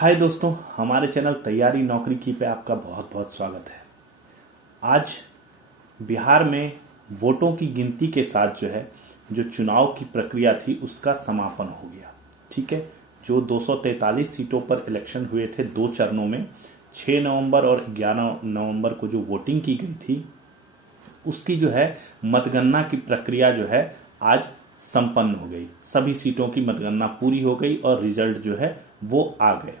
हाय दोस्तों, हमारे चैनल तैयारी नौकरी की पे आपका बहुत बहुत स्वागत है। आज बिहार में वोटों की गिनती के साथ जो चुनाव की प्रक्रिया थी उसका समापन हो गया। ठीक है, जो 243 सीटों पर इलेक्शन हुए थे दो चरणों में, 6 नवंबर और 11 नवंबर को जो वोटिंग की गई थी उसकी मतगणना की प्रक्रिया आज संपन्न हो गई। सभी सीटों की मतगणना पूरी हो गई और रिजल्ट वो आ गए।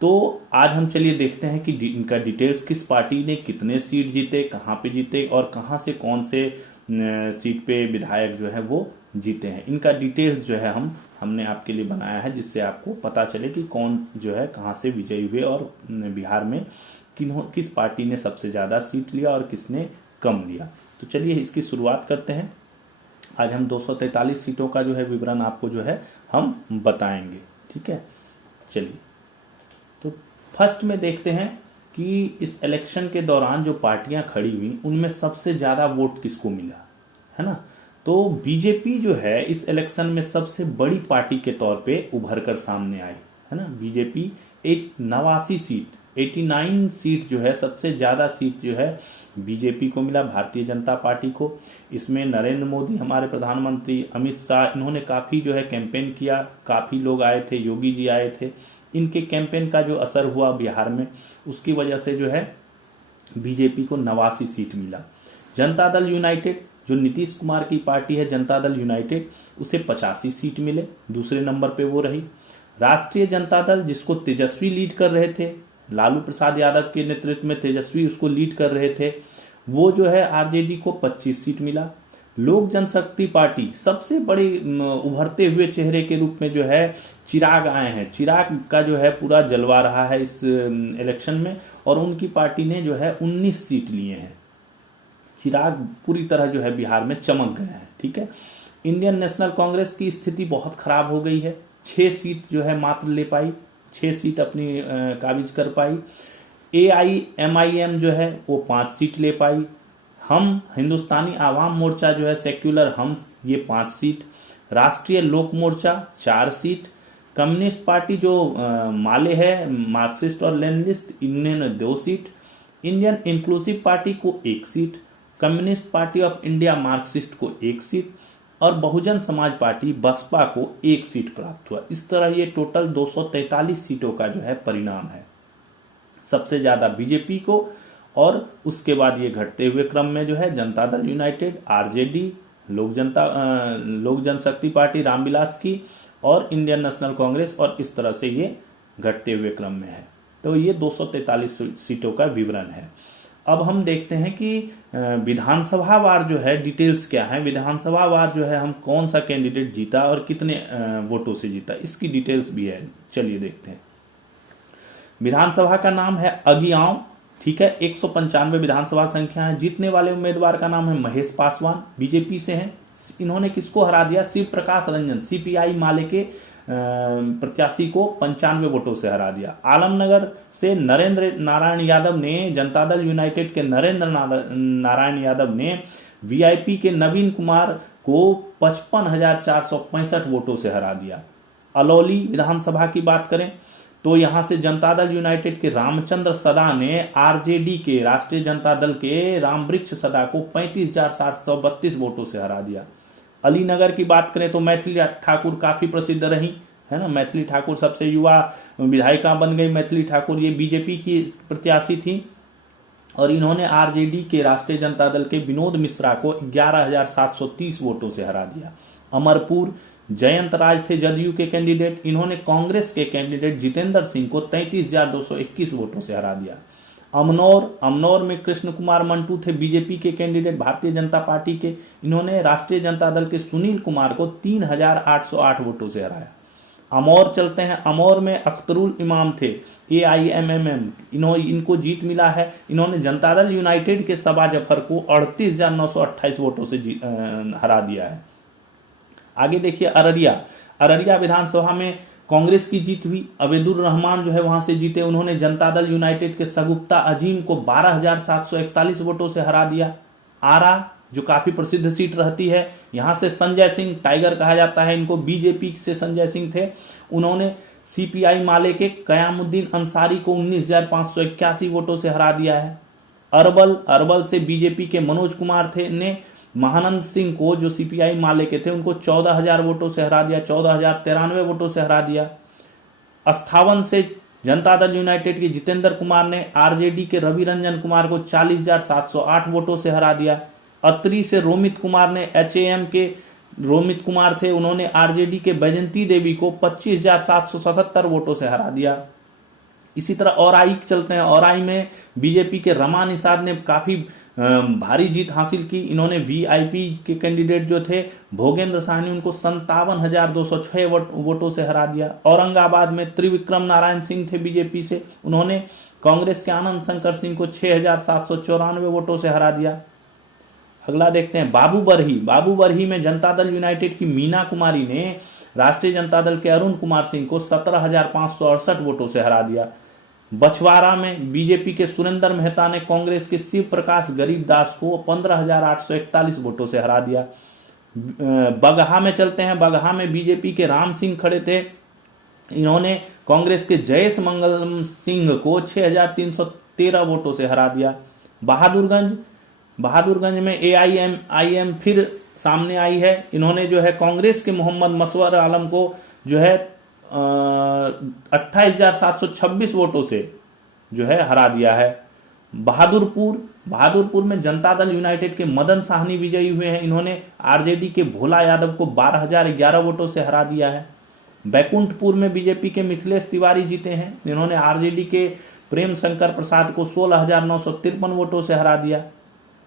तो आज हम चलिए देखते हैं कि इनका डिटेल्स, किस पार्टी ने कितने सीट जीते, कहाँ पे जीते और कहाँ से कौन से सीट पे विधायक वो जीते हैं। इनका डिटेल्स हमने आपके लिए बनाया है, जिससे आपको पता चले कि कौन कहाँ से विजयी हुए और बिहार में किस पार्टी ने सबसे ज़्यादा सीट लिया और किसने कम लिया। तो चलिए इसकी शुरुआत करते हैं। आज हम 243 सीटों का विवरण आपको हम बताएंगे। ठीक है, चलिए तो फर्स्ट में देखते हैं कि इस इलेक्शन के दौरान जो पार्टियां खड़ी हुई उनमें सबसे ज्यादा वोट किसको मिला, है ना। तो बीजेपी इस इलेक्शन में सबसे बड़ी पार्टी के तौर पे उभर कर सामने आई, है ना। बीजेपी एक 89 सीट 89 सीट सबसे ज्यादा सीट बीजेपी को मिला, भारतीय जनता पार्टी को। इसमें नरेंद्र मोदी हमारे प्रधानमंत्री, अमित शाह, इन्होंने काफी कैंपेन किया, काफी लोग आए थे, योगी जी आए थे। इनके कैंपेन का जो असर हुआ बिहार में, उसकी वजह से बीजेपी को 89 सीट मिला। जनता दल यूनाइटेड, जो नीतीश कुमार की पार्टी है, जनता दल यूनाइटेड, उसे 85 सीट मिले, दूसरे नंबर पे वो रही। राष्ट्रीय जनता दल, जिसको तेजस्वी लीड कर रहे थे, लालू प्रसाद यादव के नेतृत्व में तेजस्वी उसको लीड कर रहे थे, वो आरजेडी को 25 सीट मिला। लोक जनशक्ति पार्टी, सबसे बड़े उभरते हुए चेहरे के रूप में चिराग आए हैं। चिराग का पूरा जलवा रहा है इस इलेक्शन में, और उनकी पार्टी ने 19 सीट लिए हैं। चिराग पूरी तरह बिहार में चमक गए हैं। ठीक है, इंडियन नेशनल कांग्रेस की स्थिति बहुत खराब हो गई है। 6 सीट मात्र ले पाई, 6 सीट अपनी काबिज कर पाई। AIMIM वो 5 सीट ले पाई। हम हिंदुस्तानी आवाम मोर्चा सेक्युलर हम्स, ये 5 सीट। राष्ट्रीय लोक मोर्चा 4 सीट। कम्युनिस्ट पार्टी जो माले है, मार्क्सिस्ट और लेनिनिस्ट, इन्होंने 2 सीट। इंडियन इंक्लूसिव पार्टी को 1 seat. Communist party of India Marxist को 1 सीट और बहुजन समाज पार्टी बसपा को 1 सीट प्राप्त हुआ। इस तरह ये टोटल 243 सीटों का परिणाम है। सबसे ज्यादा बीजेपी को, और उसके बाद ये घटते हुए क्रम में जनता दल यूनाइटेड, आरजेडी, लोक जनशक्ति पार्टी रामविलास की, और इंडियन नेशनल कांग्रेस, और इस तरह से ये घटते हुए क्रम में है। तो ये 243 सीटों का विवरण है। अब हम देखते हैं कि विधानसभा वार डिटेल्स क्या है, विधानसभा वार हम कौन सा कैंडिडेट जीता और कितने वोटों से जीता, इसकी डिटेल्स भी है। चलिए देखते हैं। विधानसभा का नाम है अगियाव। ठीक है, 195 विधानसभा संख्या है। जीतने वाले उम्मीदवार का नाम है महेश पासवान, बीजेपी से हैं। इन्होंने किसको हरा दिया? शिव प्रकाश रंजन, सीपीआई माले के प्रत्याशी को 95 वोटों से हरा दिया। आलमनगर से नरेंद्र नारायण यादव ने, जनता दल यूनाइटेड के नरेंद्र नारायण यादव ने वीआईपी के नवीन कुमार को 55,465 वोटों से हरा दिया। अलौली विधानसभा की बात करें तो यहां से जनता दल यूनाइटेड के रामचंद्र सदा ने आरजेडी के, राष्ट्रीय जनता दल के रामवृक्ष सदा को 35,732 वोटों से हरा दिया। अलीनगर की बात करें तो मैथिली ठाकुर काफी प्रसिद्ध रही, है ना। मैथिली ठाकुर सबसे युवा विधायिका बन गई। मैथिली ठाकुर ये बीजेपी की प्रत्याशी थी और इन्होंने आरजेडी के, राष्ट्रीय जनता दल के विनोद मिश्रा को 11,730 वोटों से हरा दिया। अमरपुर, जयंत राज थे जदयू के कैंडिडेट, इन्होंने कांग्रेस के कैंडिडेट जितेंद्र सिंह को 33,221 वोटों से हरा दिया। अमनौर में कृष्ण कुमार मंटू थे बीजेपी के कैंडिडेट, भारतीय जनता पार्टी के, इन्होंने राष्ट्रीय जनता दल के सुनील कुमार को 3,808 वोटों से हराया। अमौर चलते हैं। अमौर में अख्तरुल इमाम थे, AIMMM, इनको जीत मिला है। इन्होंने जनता दल यूनाइटेड के सबा जफर को 38,928 वोटों से हरा दिया है। आगे देखिए अररिया विधानसभा में कांग्रेस की जीत हुई। अबेदुर रहमान वहां से जीते, उन्होंने जनता दल यूनाइटेड के सगुप्ता अजीम को 12,741 वोटों से हरा दिया। आरा, जो काफी प्रसिद्ध सीट रहती है, यहां से संजय सिंह, टाइगर कहा जाता है इनको, बीजेपी से संजय सिंह थे, उन्होंने सीपीआई माले के कयामुद्दीन अंसारी को 19,581 वोटों से हरा दिया है। अरबल से बीजेपी के मनोज कुमार थे ने महानंद सिंह को, जो सीपीआई माले के थे, उनको 14,000 वोटों से हरा दिया, 14,093 वोटों से हरा दिया। अस्थावन से जनता दल यूनाइटेड के जितेंद्र कुमार ने आरजेडी के रवि रंजन कुमार को 40,708 वोटों से हरा दिया। अत्री से रोमित कुमार ने, एचएएम के रोमित कुमार थे, उन्होंने आरजेडी के बैजंती देवी को 25,777 वोटों से हरा दिया। इसी तरह औराई चलते हैं। औराई में बीजेपी के रमा निषाद ने काफी भारी जीत हासिल की। इन्होंने वीआईपी के कैंडिडेट जो थे भोगेंद्र साहनी, उनको 57,206 वोटों से हरा दिया। औरंगाबाद में त्रिविक्रम नारायण सिंह थे बीजेपी से, उन्होंने कांग्रेस के आनंद शंकर सिंह को 6,794 वोटों से हरा दिया। अगला देखते हैं बाबू बरही में जनता दल यूनाइटेड की मीना कुमारी ने राष्ट्रीय जनता दल के अरुण कुमार सिंह को 17,568 वोटों से हरा दिया। बछवाड़ा में बीजेपी के सुरेंद्र मेहता ने कांग्रेस के शिव प्रकाश गरीबदास को 15,841 वोटों से हरा दिया। बगहा में चलते हैं। बगहा में बीजेपी के राम सिंह खड़े थे, इन्होंने कांग्रेस के जयेश मंगलम सिंह को 6,313 वोटों से हरा दिया। बहादुरगंज में एआईएम फिर सामने आई है, इन्होंने जो है कांग्रेस के मोहम्मद मसवर आलम को जो है 28,726 वोटों से जो है हरा दिया है। बहादुरपुर में जनता दल यूनाइटेड के मदन साहनी विजयी हुए हैं, इन्होंने आरजेडी के भोला यादव को 12,011 वोटों से हरा दिया है। बैकुंठपुर में बीजेपी के मिथिलेश तिवारी जीते हैं, इन्होंने आरजेडी के प्रेम शंकर प्रसाद को 16,953 वोटों से हरा दिया।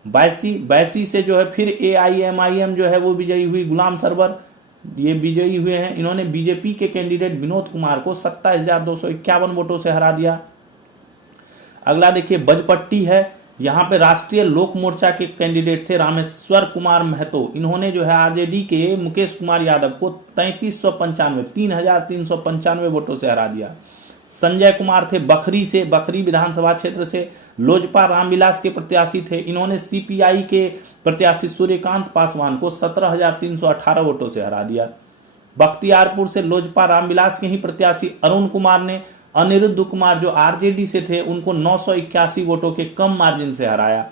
बैसी से जो है फिर एआईएमआईएम जो है वो विजयी हुई, गुलाम सरवर ये विजयी हुए हैं, इन्होंने बीजेपी के कैंडिडेट विनोद कुमार को 27,251 वोटों से हरा दिया। अगला देखिए बजपट्टी है, यहां पे राष्ट्रीय लोक मोर्चा के कैंडिडेट थे रामेश्वर कुमार महतो, इन्होंने जो है आरजेडी के मुकेश कुमार यादव को 3,395 वोटों से हरा दिया। संजय कुमार थे बखरी विधानसभा क्षेत्र से, लोजपा रामविलास के प्रत्याशी थे, इन्होंने सीपीआई के प्रत्याशी सूर्यकांत पासवान को 17,318 वोटों से हरा दिया। बख्तियारपुर से लोजपा रामविलास के ही प्रत्याशी अरुण कुमार ने अनिरुद्ध कुमार जो आरजेडी से थे उनको 981 वोटों के कम मार्जिन से हराया।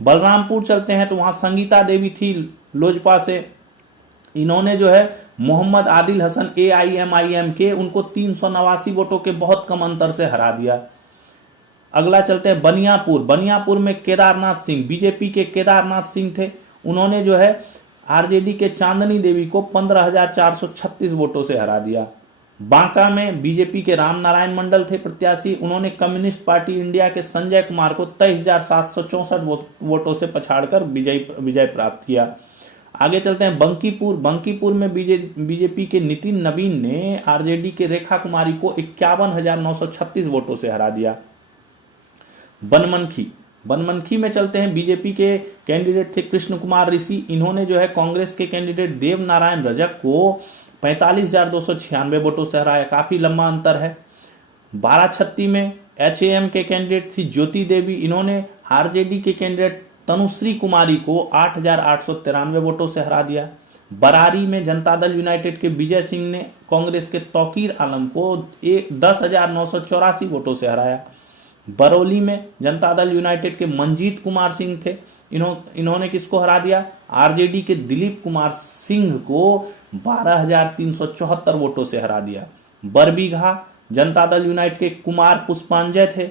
बलरामपुर चलते हैं तो वहां संगीता देवी थी लोजपा से, इन्होंने जो है मोहम्मद आदिल हसन एआईएमआईएम के उनको 389 वोटों के बहुत कम अंतर से हरा दिया। अगला चलते हैं बनियापुर में केदारनाथ सिंह, बीजेपी के केदारनाथ सिंह थे, उन्होंने जो है आरजेडी के चांदनी देवी को 15,436 वोटों से हरा दिया। बांका में बीजेपी के रामनारायण मंडल थे प्रत्याशी, उन्होंने कम्युनिस्ट पार्टी इंडिया के संजय कुमार को 23,764 वोटों से पछाड़कर विजय प्राप्त किया। आगे चलते हैं बंकीपुर में बीजेपी के नितिन नवीन ने आरजेडी के रेखा कुमारी को 51,936 वोटों से हरा दिया। बनमनखी में चलते हैं, बीजेपी के कैंडिडेट थे कृष्ण कुमार ऋषि, इन्होंने जो है कांग्रेस के कैंडिडेट देव नारायण रजक को 45,296 वोटों से हराया, काफी लंबा अंतर है। बाराछत्ती में एचएएम के कैंडिडेट थी ज्योति देवी, इन्होंने आरजेडी के कैंडिडेट तनुश्री कुमारी को 8,893 वोटों से हरा दिया। बरारी में जनता दल यूनाइटेड के विजय सिंह ने कांग्रेस के तौकीर आलम को 10,984 वोटों से हराया। बरौली में जनता दल यूनाइटेड के मंजीत कुमार सिंह थे, इन्होंने किसको हरा दिया? आरजेडी के दिलीप कुमार सिंह को 12,374 वोटों से हरा दिया। बरबीघा जनता दल यूनाइटेड के कुमार पुष्पांजय थे,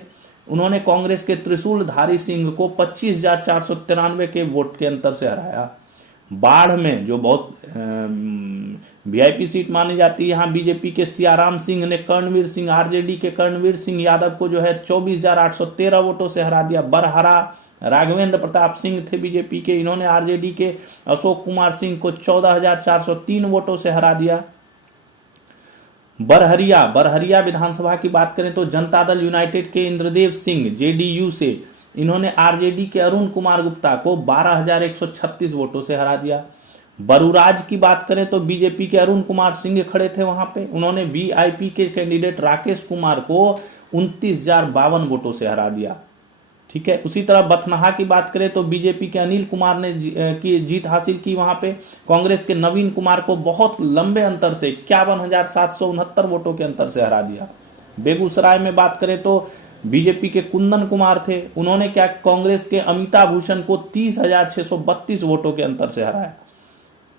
उन्होंने कांग्रेस के त्रिशूलधारी सिंह को 25,493 के वोट के अंतर से हराया। बाढ़ में जो बहुत वीआईपी सीट मानी जाती है, यहां बीजेपी के सियाराम सिंह ने कर्णवीर सिंह, आरजेडी के कर्णवीर सिंह यादव को जो है 24,813 वोटों से हरा दिया। बरहरा राघवेंद्र प्रताप सिंह थे बीजेपी के, इन्होंने आरजेडी के अशोक कुमार सिंह को 14,403 वोटों से हरा दिया। बरहरिया विधानसभा की बात करें तो जनता दल यूनाइटेड के इंद्रदेव सिंह जेडीयू से, इन्होंने आरजेडी के अरुण कुमार गुप्ता को 12,136 वोटों से हरा दिया। बरूराज की बात करें तो बीजेपी के अरुण कुमार सिंह खड़े थे वहां पे, उन्होंने वीआईपी के कैंडिडेट राकेश कुमार को 29,052 वोटों से हरा दिया। ठीक है। उसी तरह बथनाहा की बात करें तो बीजेपी के अनिल कुमार ने की जीत हासिल की, वहां पे कांग्रेस के नवीन कुमार को बहुत लंबे अंतर से 51,769 वोटों के अंतर से हरा दिया। बेगूसराय में बात करें तो बीजेपी के कुंदन कुमार थे, उन्होंने क्या कांग्रेस के अमिताभ भूषण को 30,632 वोटों के अंतर से हराया।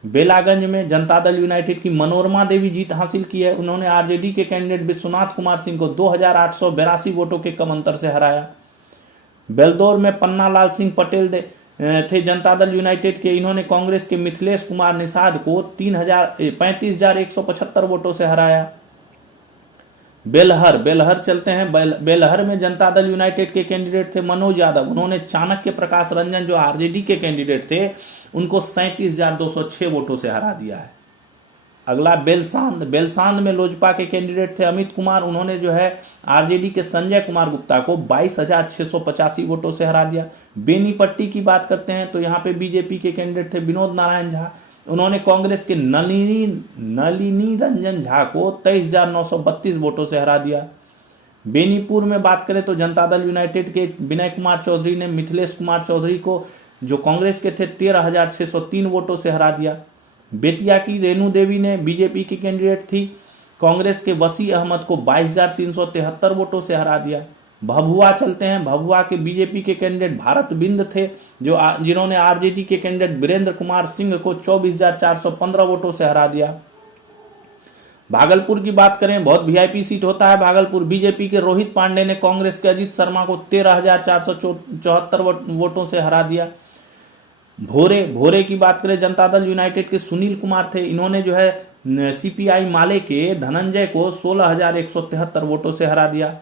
बेलागंज में जनता दल यूनाइटेड की मनोरमा देवी जीत हासिल की है, उन्होंने आरजेडी के कैंडिडेट विश्वनाथ कुमार सिंह को 2,882 वोटों के कम अंतर से हराया। बेलदौर में पन्ना लाल सिंह पटेल थे जनता दल यूनाइटेड के, इन्होंने कांग्रेस के मिथिलेश कुमार निषाद को 35,175 वोटों से हराया। बेलहर चलते हैं, बेलहर में जनता दल यूनाइटेड के कैंडिडेट थे मनोज यादव, उन्होंने चाणक्य प्रकाश रंजन जो आरजेडी के कैंडिडेट थे उनको 37,206 वोटों से हरा दिया है। अगला बेलसांद में लोजपा के कैंडिडेट थे अमित कुमार, उन्होंने जो है आरजेडी के संजय कुमार गुप्ता को 22,685 वोटों से हरा दिया। बेनीपट्टी की बात करते हैं तो यहाँ पे बीजेपी के कैंडिडेट थे विनोद नारायण झा, उन्होंने कांग्रेस के नलिनी रंजन झा को 23,932 वोटों से हरा दिया। बेनीपुर में बात करें तो जनता दल यूनाइटेड के विनय कुमार चौधरी ने मिथिलेश कुमार चौधरी को जो कांग्रेस के थे 13,603 वोटों से हरा दिया। बेतिया की रेणु देवी ने बीजेपी की कैंडिडेट थी, कांग्रेस के वसी अहमद को 22,373 वोटों से हरा दिया। भभुआ चलते हैं, भभुआ के बीजेपी के कैंडिडेट भारत बिंद थे जिन्होंने आरजेडी के कैंडिडेट वीरेंद्र कुमार सिंह को 24,415 वोटों से हरा दिया। भागलपुर की बात करें, बहुत वीआईपी सीट होता है भागलपुर, बीजेपी के रोहित पांडे ने कांग्रेस के अजीत शर्मा को 13,474 वोटों से हरा दिया। भोरे की बात करें, जनता दल यूनाइटेड के सुनील कुमार थे, इन्होंने जो है सीपीआई माले के धनंजय को 16,173 वोटों से हरा दिया।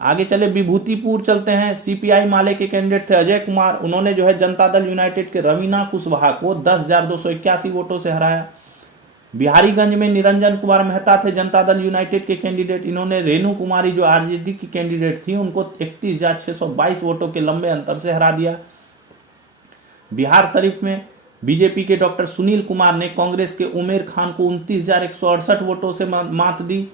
आगे चले विभूतिपुर चलते हैं, सीपीआई माले के कैंडिडेट थे अजय कुमार, उन्होंने जो है जनता दल यूनाइटेड के रवीना कुशवाहा को 10,281 वोटों से हराया। बिहारीगंज में निरंजन कुमार मेहता थे जनता दल यूनाइटेड के कैंडिडेट, इन्होंने रेणु कुमारी जो आरजेडी की कैंडिडेट थी उनको 31,622 वोटों के लंबे अंतर से हरा दिया। बिहार शरीफ में बीजेपी के डॉक्टर सुनील कुमार ने कांग्रेस के उमेर खान को 29,168 वोटों से मात दी।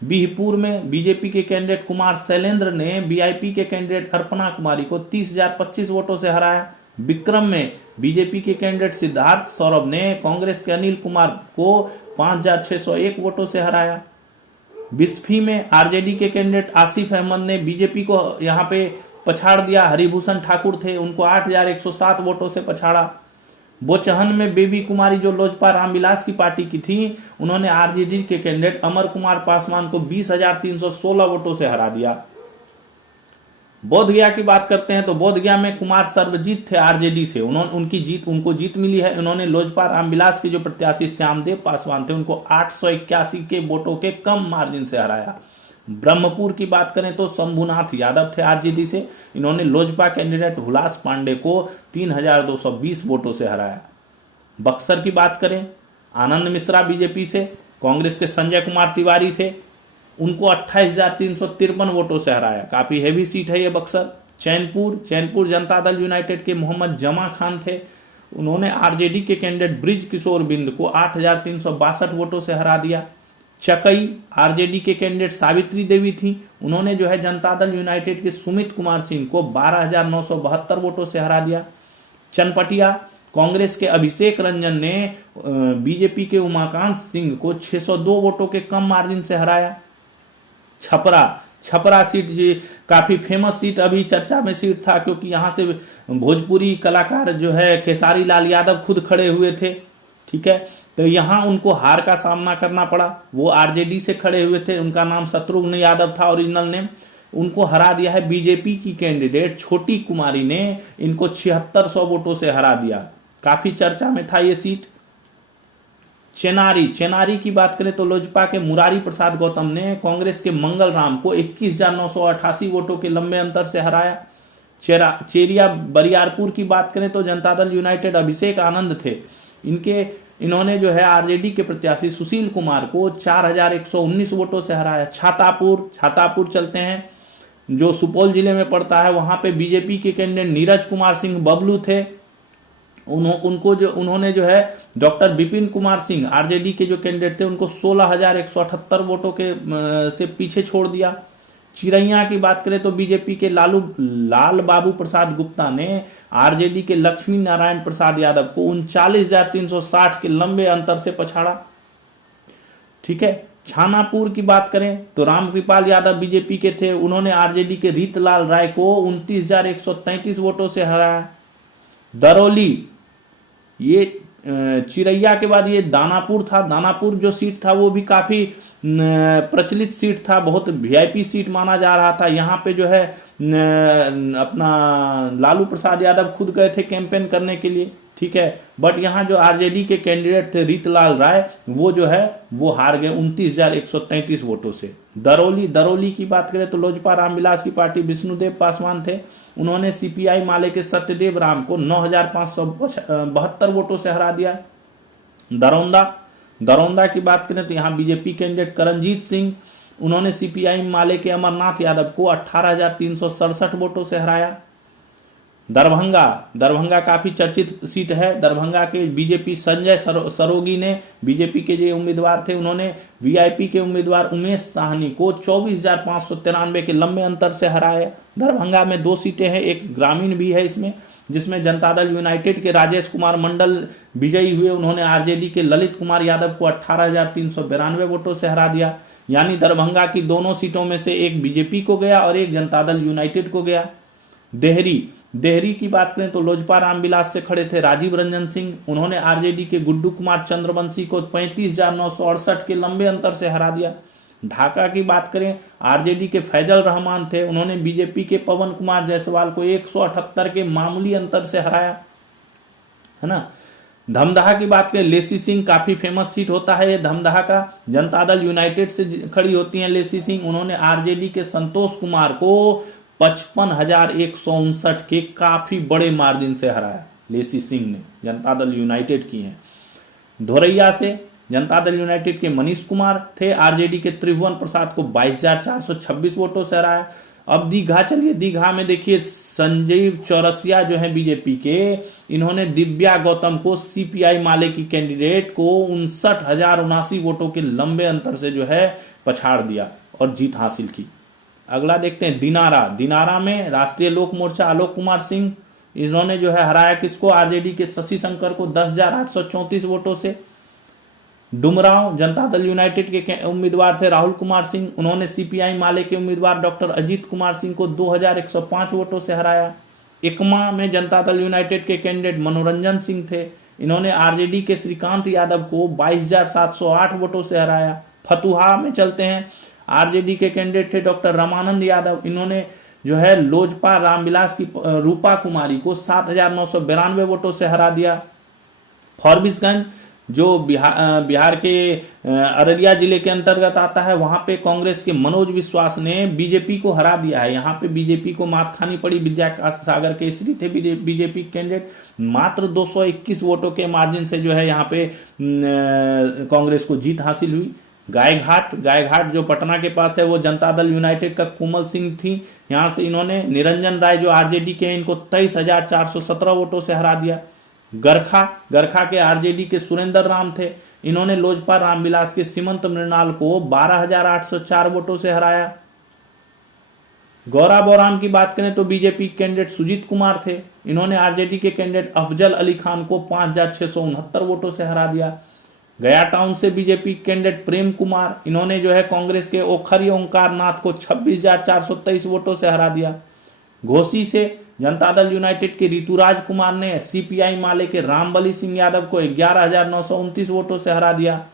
बिहपुर में बीजेपी के कैंडिडेट कुमार शैलेंद्र ने बीआईपी के कैंडिडेट अर्पणा कुमारी को 30,025 वोटों से हराया। विक्रम में बीजेपी के कैंडिडेट सिद्धार्थ सौरभ ने कांग्रेस के अनिल कुमार को 5,601 वोटों से हराया। बिस्फी में आरजेडी के कैंडिडेट आसिफ अहमद ने बीजेपी को यहां पे पछाड़ दिया, हरिभूषण ठाकुर थे, उनको 8,107 वोटों से पछाड़ा। बोचहन में बेबी कुमारी जो लोजपा रामविलास की पार्टी की थी, उन्होंने आरजेडी के कैंडिडेट अमर कुमार पासवान को 20,316 वोटों से हरा दिया। बोध गया की बात करते हैं तो बोध गया में कुमार सर्वजीत थे आरजेडी से, उनको जीत मिली है, उन्होंने लोजपा रामविलास के जो प्रत्याशी श्यामदेव पासवान थे उनको 881 के वोटों के कम मार्जिन से हराया। ब्रह्मपुर की बात करें तो शंभुनाथ यादव थे आरजेडी से, इन्होंने लोजपा कैंडिडेट हुलास पांडे को 3,220 वोटों से हराया। बक्सर की बात करें, आनंद मिश्रा बीजेपी से, कांग्रेस के संजय कुमार तिवारी थे, उनको 28,353 वोटों से हराया। काफी हैवी सीट है ये बक्सर। चैनपुर जनता दल यूनाइटेड के मोहम्मद जमा खान थे, उन्होंने आरजेडी के कैंडिडेट ब्रिज किशोर बिंद को 8,362 वोटों से हरा दिया। चकई आरजेडी के कैंडिडेट सावित्री देवी थी, उन्होंने जो है जनता दल यूनाइटेड के सुमित कुमार सिंह को 12,972 वोटों से हरा दिया। चनपटिया कांग्रेस के अभिषेक रंजन ने बीजेपी के उमाकांत सिंह को 602 वोटों के कम मार्जिन से हराया। छपरा सीट जी काफी फेमस सीट अभी चर्चा में सीट था, क्योंकि यहां से भोजपुरी कलाकार जो है खेसारी लाल यादव खुद खड़े हुए थे, ठीक है, तो यहां उनको हार का सामना करना पड़ा। वो आरजेडी से खड़े हुए थे, उनका नाम शत्रुघ्न यादव था ओरिजिनल नेम, उनको हरा दिया है बीजेपी की कैंडिडेट छोटी कुमारी ने, इनको 7600 वोटों से हरा दिया। काफी चर्चा में था ये सीट। चेनारी की बात करें तो लोजपा के मुरारी प्रसाद गौतम ने कांग्रेस के मंगल राम को 21,988 वोटों के लंबे अंतर से हराया। चेरिया बरियारपुर की बात करें तो जनता दल यूनाइटेड अभिषेक आनंद थे, इन्होंने जो है आरजेडी के प्रत्याशी सुशील कुमार को 4,119 वोटों से हराया। छातापुर चलते हैं, जो सुपौल जिले में पड़ता है, वहां पे बीजेपी के कैंडिडेट नीरज कुमार सिंह बबलू थे, उन्होंने जो है डॉक्टर विपिन कुमार सिंह आरजेडी के जो कैंडिडेट थे उनको 16,178 वोटों के से पीछे छोड़ दिया। चिरैया की बात करें तो बीजेपी के लाल बाबू प्रसाद गुप्ता ने आरजेडी के लक्ष्मी नारायण प्रसाद यादव को 39,360 के लंबे अंतर से पछाड़ा। ठीक है। छानापुर की बात करें तो रामकृपाल यादव बीजेपी के थे, उन्होंने आरजेडी के रीतलाल राय को 29,133 वोटों से हराया। दरौली, ये चिरैया के बाद ये दानापुर था। दानापुर जो सीट था वो भी काफी प्रचलित सीट था, बहुत वीआईपी सीट माना जा रहा था। यहाँ पे जो है अपना लालू प्रसाद यादव खुद गए थे कैंपेन करने के लिए। ठीक है। बट यहाँ जो आरजेडी के कैंडिडेट थे रीतलाल राय, वो जो है वो हार गए 29,133 वोटों से। दरौली की बात करें तो लोजपा रामविलास की पार्टी विष्णुदेव पासवान थे, उन्होंने सीपीआई माले के सत्यदेव राम को 9,572 वोटों से हरा दिया। दरौंदा की बात करें तो यहाँ बीजेपी कैंडिडेट करणजीत सिंह, उन्होंने सीपीआई माले के अमरनाथ यादव को 18,367 वोटों से हराया। दरभंगा काफी चर्चित सीट है। दरभंगा के बीजेपी संजय सरोगी ने, बीजेपी के जो उम्मीदवार थे, उन्होंने वीआईपी के उम्मीदवार उमेश साहनी को 24,593 के लंबे अंतर से हराया। दरभंगा में 2 सीटें हैं, एक ग्रामीण भी है इसमें, जिसमें जनता दल यूनाइटेड के राजेश कुमार मंडल विजयी हुए, उन्होंने आरजेडी के ललित कुमार यादव को 18,392 वोटों से हरा दिया। यानी दरभंगा की दोनों सीटों में से एक बीजेपी को गया और एक जनता दल यूनाइटेड को गया। देहरी की बात करें तो लोजपा रामविलास से खड़े थे राजीव रंजन सिंह, उन्होंने आरजेडी के गुड्डू कुमार चंद्रवंशी को 35,968 के लंबे अंतर से हरा दिया। ढाका की बात करें, आरजेडी के फैजल रहमान थे, उन्होंने बीजेपी के पवन कुमार जायसवाल को 178 के मामूली अंतर से हराया, है ना। धमदाहा की बात करें, लेसी सिंह काफी फेमस सीट होता है ये धमदाहा का, जनता दल यूनाइटेड से खड़ी होती हैं लेसी सिंह, उन्होंने आरजेडी के संतोष कुमार को 55,159 के काफी बड़े मार्जिन से हराया। लेसी सिंह ने जनता दल यूनाइटेड की हैं। धोरैया से जनता दल यूनाइटेड के मनीष कुमार थे, आरजेडी के त्रिभुवन प्रसाद को 22,426 वोटों से हराया। अब दीघा चलिए, दीघा में देखिए संजीव चौरसिया जो है बीजेपी के, इन्होंने दिव्या गौतम को सीपीआई माले की कैंडिडेट को 59,079 वोटों के लंबे अंतर से जो है पछाड़ दिया और जीत हासिल की। अगला देखते हैं दिनारा में राष्ट्रीय लोक मोर्चा आलोक कुमार सिंह, इन्होंने जो है हराया किसको, आरजेडी के शशि शंकर को 10,834 वोटों से। डुमरांव जनता दल यूनाइटेड के उम्मीदवार थे राहुल कुमार सिंह, उन्होंने सीपीआई माले के उम्मीदवार डॉक्टर अजीत कुमार सिंह को 2,105 वोटों से हराया। एकमा में जनता दल यूनाइटेड के कैंडिडेट मनोरंजन सिंह थे, इन्होंने आरजेडी के श्रीकांत यादव को 22,708 वोटों से हराया। फतुहा में चलते हैं, आरजेडी के कैंडिडेट थे डॉक्टर रामानंद यादव, इन्होंने जो है लोजपा रामविलास की रूपा कुमारी को 7,992 वोटों से हरा दिया। फॉरबिसगंज जो बिहार के अररिया जिले के अंतर्गत आता है, वहां पे कांग्रेस के मनोज विश्वास ने बीजेपी को हरा दिया है। यहाँ पे बीजेपी को मात खानी पड़ी, विद्या सागर केसरी थे बीजेपी कैंडिडेट, मात्र 221 वोटों के मार्जिन से जो है यहाँ पे कांग्रेस को जीत हासिल हुई। गायघाट जो पटना के पास है, वो जनता दल यूनाइटेड का कोमल सिंह थी, यहां से इन्होंने निरंजन राय जो आरजेडी के हैं, इनको 23,417 वोटों से हरा दिया। गरखा के आरजेडी के सुरेंद्र राम थे, इन्होंने लोजपा रामविलास के सीमंत मृणाल को 12,804 वोटों से हराया। गौराबोराम की बात करें तो बीजेपी कैंडिडेट सुजीत कुमार थे, इन्होंने आरजेडी के कैंडिडेट अफजल अली खान को 5,669 वोटों से हरा दिया। गया टाउन से बीजेपी कैंडिडेट प्रेम कुमार, इन्होंने जो है कांग्रेस के ओखरी ओंकार नाथ को 26,423 वोटों से हरा दिया। घोसी से जनता दल यूनाइटेड के ऋतुराज कुमार ने सीपीआई माले के रामबली सिंह यादव को 11,929 वोटों से हरा दिया।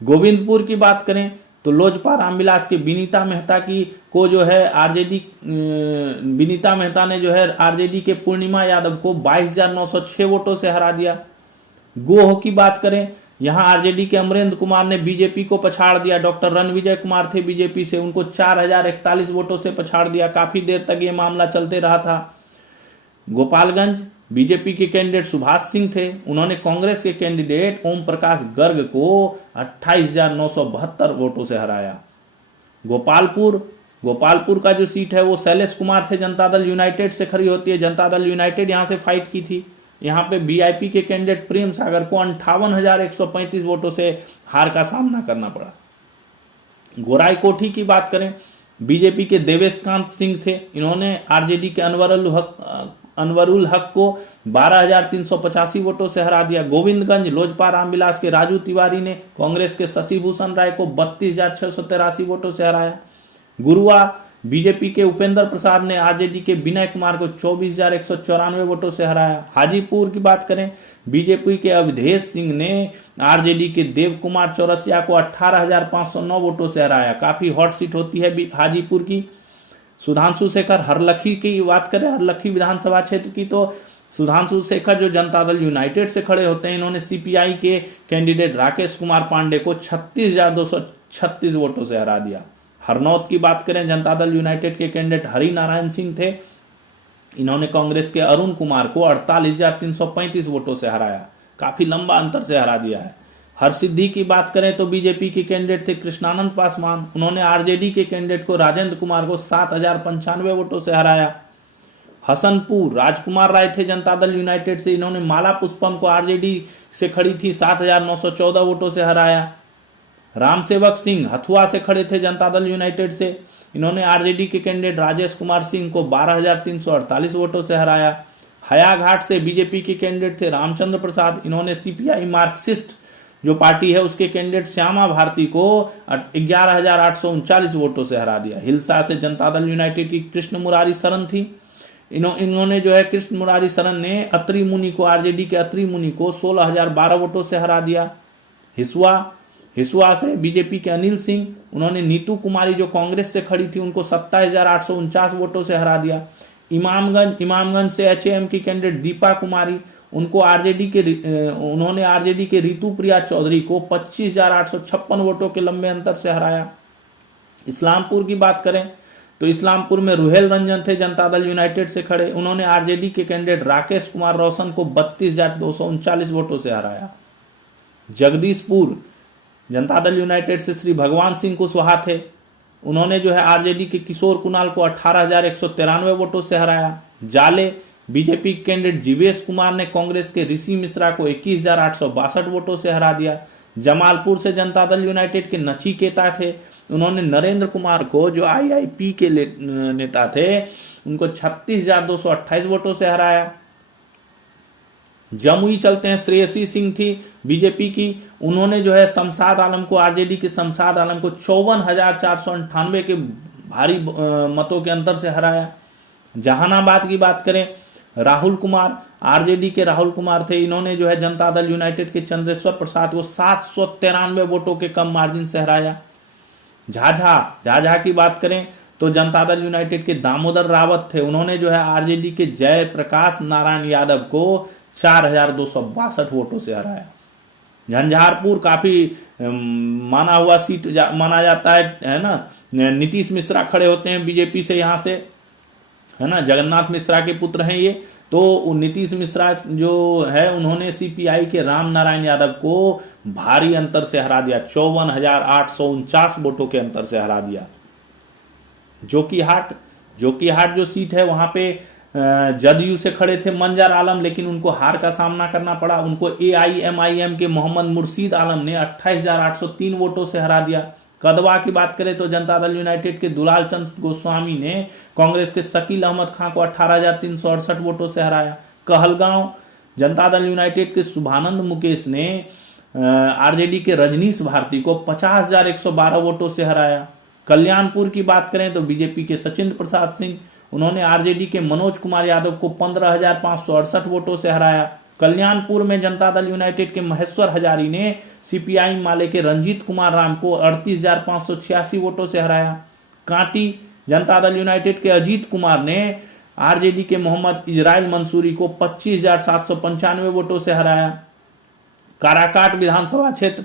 गोविंदपुर की बात करें तो लोजपा रामविलास के विनीता मेहता की को जो है विनीता मेहता ने जो है आरजेडी के पूर्णिमा यादव को 22,906 वोटों से हरा दिया। गोह की बात करें, यहां आरजेडी के अमरेंद्र कुमार ने बीजेपी को पछाड़ दिया। डॉक्टर रणविजय कुमार थे बीजेपी से, उनको 4,041 वोटों से पछाड़ दिया। काफी देर तक ये मामला चलते रहा था। गोपालगंज बीजेपी के कैंडिडेट सुभाष सिंह थे, उन्होंने कांग्रेस के कैंडिडेट ओम प्रकाश गर्ग को 28,972 वोटों से हराया। गोपालपुर का जो सीट है वो शैलेश कुमार थे, जनता दल यूनाइटेड से खड़ी होती है, जनता दल यूनाइटेड यहां से फाइट की थी। यहाँ पे बीआईपी के कैंडिडेट प्रेम सागर को 58,135 वोटों से हार का सामना करना पड़ा। गोराई कोठी की बात करें, बीजेपी के देवेशकांत सिंह थे, इन्होंने आरजेडी के अनवरुल हक को 12,385 वोटों से हरा दिया। गोविंदगंज लोजपा रामविलास के राजू तिवारी ने कांग्रेस के शशि भूषण राय को 32,683 वोटों से हराया। गुरुआ बीजेपी के उपेंद्र प्रसाद ने आरजेडी के विनय कुमार को 24,194 वोटों से हराया। हाजीपुर की बात करें, बीजेपी के अवधेश सिंह ने आरजेडी के देव कुमार चौरसिया को 18,509 वोटों से हराया। काफी हॉट सीट होती है हाजीपुर की। सुधांशु शेखर हरलखी की बात करें, हरलखी विधानसभा क्षेत्र की, तो सुधांशु शेखर जो जनता दल यूनाइटेड से खड़े होते हैं, इन्होंने सीपीआई के कैंडिडेट राकेश कुमार पांडे को 36,236 वोटों से हरा दिया। हरनौत की बात करें, जनता दल यूनाइटेड के कैंडिडेट हरि नारायण सिंह थे, इन्होंने कांग्रेस के अरुण कुमार को 48,335 वोटों से हराया। काफी लंबा अंतर से हरा दिया है। हरसिद्धि की बात करें तो बीजेपी के कैंडिडेट थे कृष्णानंद पासवान, उन्होंने आरजेडी के कैंडिडेट को राजेंद्र कुमार को 7,095 वोटों से हराया। हसनपुर राजकुमार राय थे जनता दल यूनाइटेड से, इन्होंने माला पुष्पम को आरजेडी से खड़ी थी 7,914 वोटों से हराया। रामसेवक सिंह हथुआ से खड़े थे जनता दल यूनाइटेड से, इन्होंने आरजेडी के कैंडिडेट राजेश कुमार सिंह को 12,348 वोटों से हराया। हयाघाट से बीजेपी के कैंडिडेट थे रामचंद्र प्रसाद, इन्होंने सीपीआई मार्क्सिस्ट जो पार्टी है उसके कैंडिडेट श्यामा भारती को 11,839 वोटों से हरा दिया। हिलसा से जनता दल यूनाइटेड की कृष्ण मुरारी शरण थी, इन्होंने जो है कृष्ण मुरारी शरण ने अत्री मुनि को, आरजेडी के अत्री मुनि को 16,012 वोटों से हरा दिया। हिसुआ से बीजेपी के अनिल सिंह, उन्होंने नीतू कुमारी जो कांग्रेस से खड़ी थी उनको 27,849 वोटों से हरा दिया। इमामगंज से एचएएम की कैंडिडेट दीपा कुमारी, उनको उन्होंने आरजेडी के ऋतु प्रिया चौधरी को 25,856 वोटों के लंबे अंतर से हराया। इस्लामपुर की बात करें तो इस्लामपुर में रुहेल रंजन थे जनता दल यूनाइटेड से खड़े, उन्होंने आरजेडी के कैंडिडेट राकेश कुमार रोशन को 32,239 वोटों से हराया। जगदीशपुर जनता दल यूनाइटेड से श्री भगवान सिंह कुशवाहा थे, उन्होंने जो है आरजेडी के किशोर कुणाल को 18,193 वोटों से हराया। जाले बीजेपी कैंडिडेट जीवेश कुमार ने कांग्रेस के ऋषि मिश्रा को 21,862 वोटों से हरा दिया। जमालपुर से जनता दल यूनाइटेड के नचिकेता थे, उन्होंने नरेंद्र कुमार को जो आईआईपी के नेता थे उनको 36,228 वोटों से हराया। जमुई चलते हैं, श्रेयसी सिंह थी बीजेपी की, उन्होंने जो है शमशाद आलम को, आरजेडी के शमशाद आलम को 54,498 के भारी मतों के अंतर से हराया। जहानाबाद की बात करें, राहुल कुमार आरजेडी के राहुल कुमार थे, इन्होंने जो है जनता दल यूनाइटेड के चंद्रेश्वर प्रसाद को 793 वोटों के कम मार्जिन से हराया। झाझा की बात करें तो जनता दल यूनाइटेड के दामोदर रावत थे, उन्होंने जो है आरजेडी के जय प्रकाश नारायण यादव को 4,262 वोटों से हराया। झंझारपुर काफी माना हुआ सीट माना जाता है ना, नीतीश मिश्रा खड़े होते हैं बीजेपी से, यहां से है ना, जगन्नाथ मिश्रा के पुत्र हैं ये, तो नीतीश मिश्रा जो है उन्होंने सीपीआई के राम नारायण यादव को भारी अंतर से हरा दिया, 54,849 वोटों के अंतर से हरा दिया। जोकीहाट जो सीट है वहां पे जदयू से खड़े थे मंजर आलम, लेकिन उनको हार का सामना करना पड़ा, उनको एआईएमआईएम के मोहम्मद मुर्शीद आलम ने 28,803 वोटों से हरा दिया। कदवा की बात करें तो जनता दल यूनाइटेड के दुलाल चंद गोस्वामी ने कांग्रेस के शकील अहमद खान को 18,368 वोटों से हराया। कहलगांव जनता दल यूनाइटेड के शुभानंद मुकेश ने आरजेडी के रजनीश भारती को 50,112 वोटों से हराया। कल्याणपुर की बात करें तो बीजेपी के सचिंद्र प्रसाद सिंह, उन्होंने आरजेडी के मनोज कुमार यादव को 15,568 वोटों से हराया। कल्याणपुर में जनता दल यूनाइटेड के महेश्वर हजारी ने सीपीआई माले के रंजीत कुमार राम को 38,586 वोटों से हराया। कांटी जनता दल यूनाइटेड के अजीत कुमार ने आरजेडी के मोहम्मद इजराइल मंसूरी को 25,795 वोटों से हराया। काराकाट विधानसभा क्षेत्र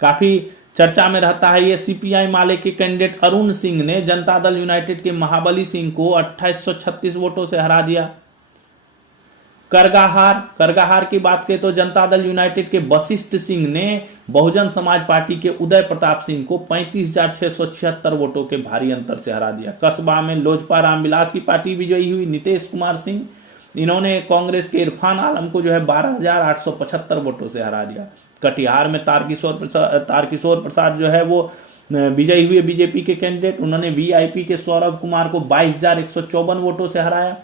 काफी चर्चा में रहता है, ये सीपीआई माले के कैंडिडेट अरुण सिंह ने जनता दल यूनाइटेड के महाबली सिंह को 2836 वोटों से हरा दिया। करगाहार की बात करें तो जनता दल यूनाइटेड के वशिष्ठ सिंह ने बहुजन समाज पार्टी के उदय प्रताप सिंह को 35,676 वोटों के भारी अंतर से हरा दिया। कस्बा में लोजपा रामविलास की पार्टी विजयी हुई, नीतीश कुमार सिंह, इन्होंने कांग्रेस के इरफान आलम को जो है 12,875 वोटों से हरा दिया। कटिहार में तारकिशोर प्रसाद जो है वो विजयी हुए बीजेपी के कैंडिडेट। उन्होंने वीआईपी के सौरभ कुमार को 22,154 वोटों से हराया।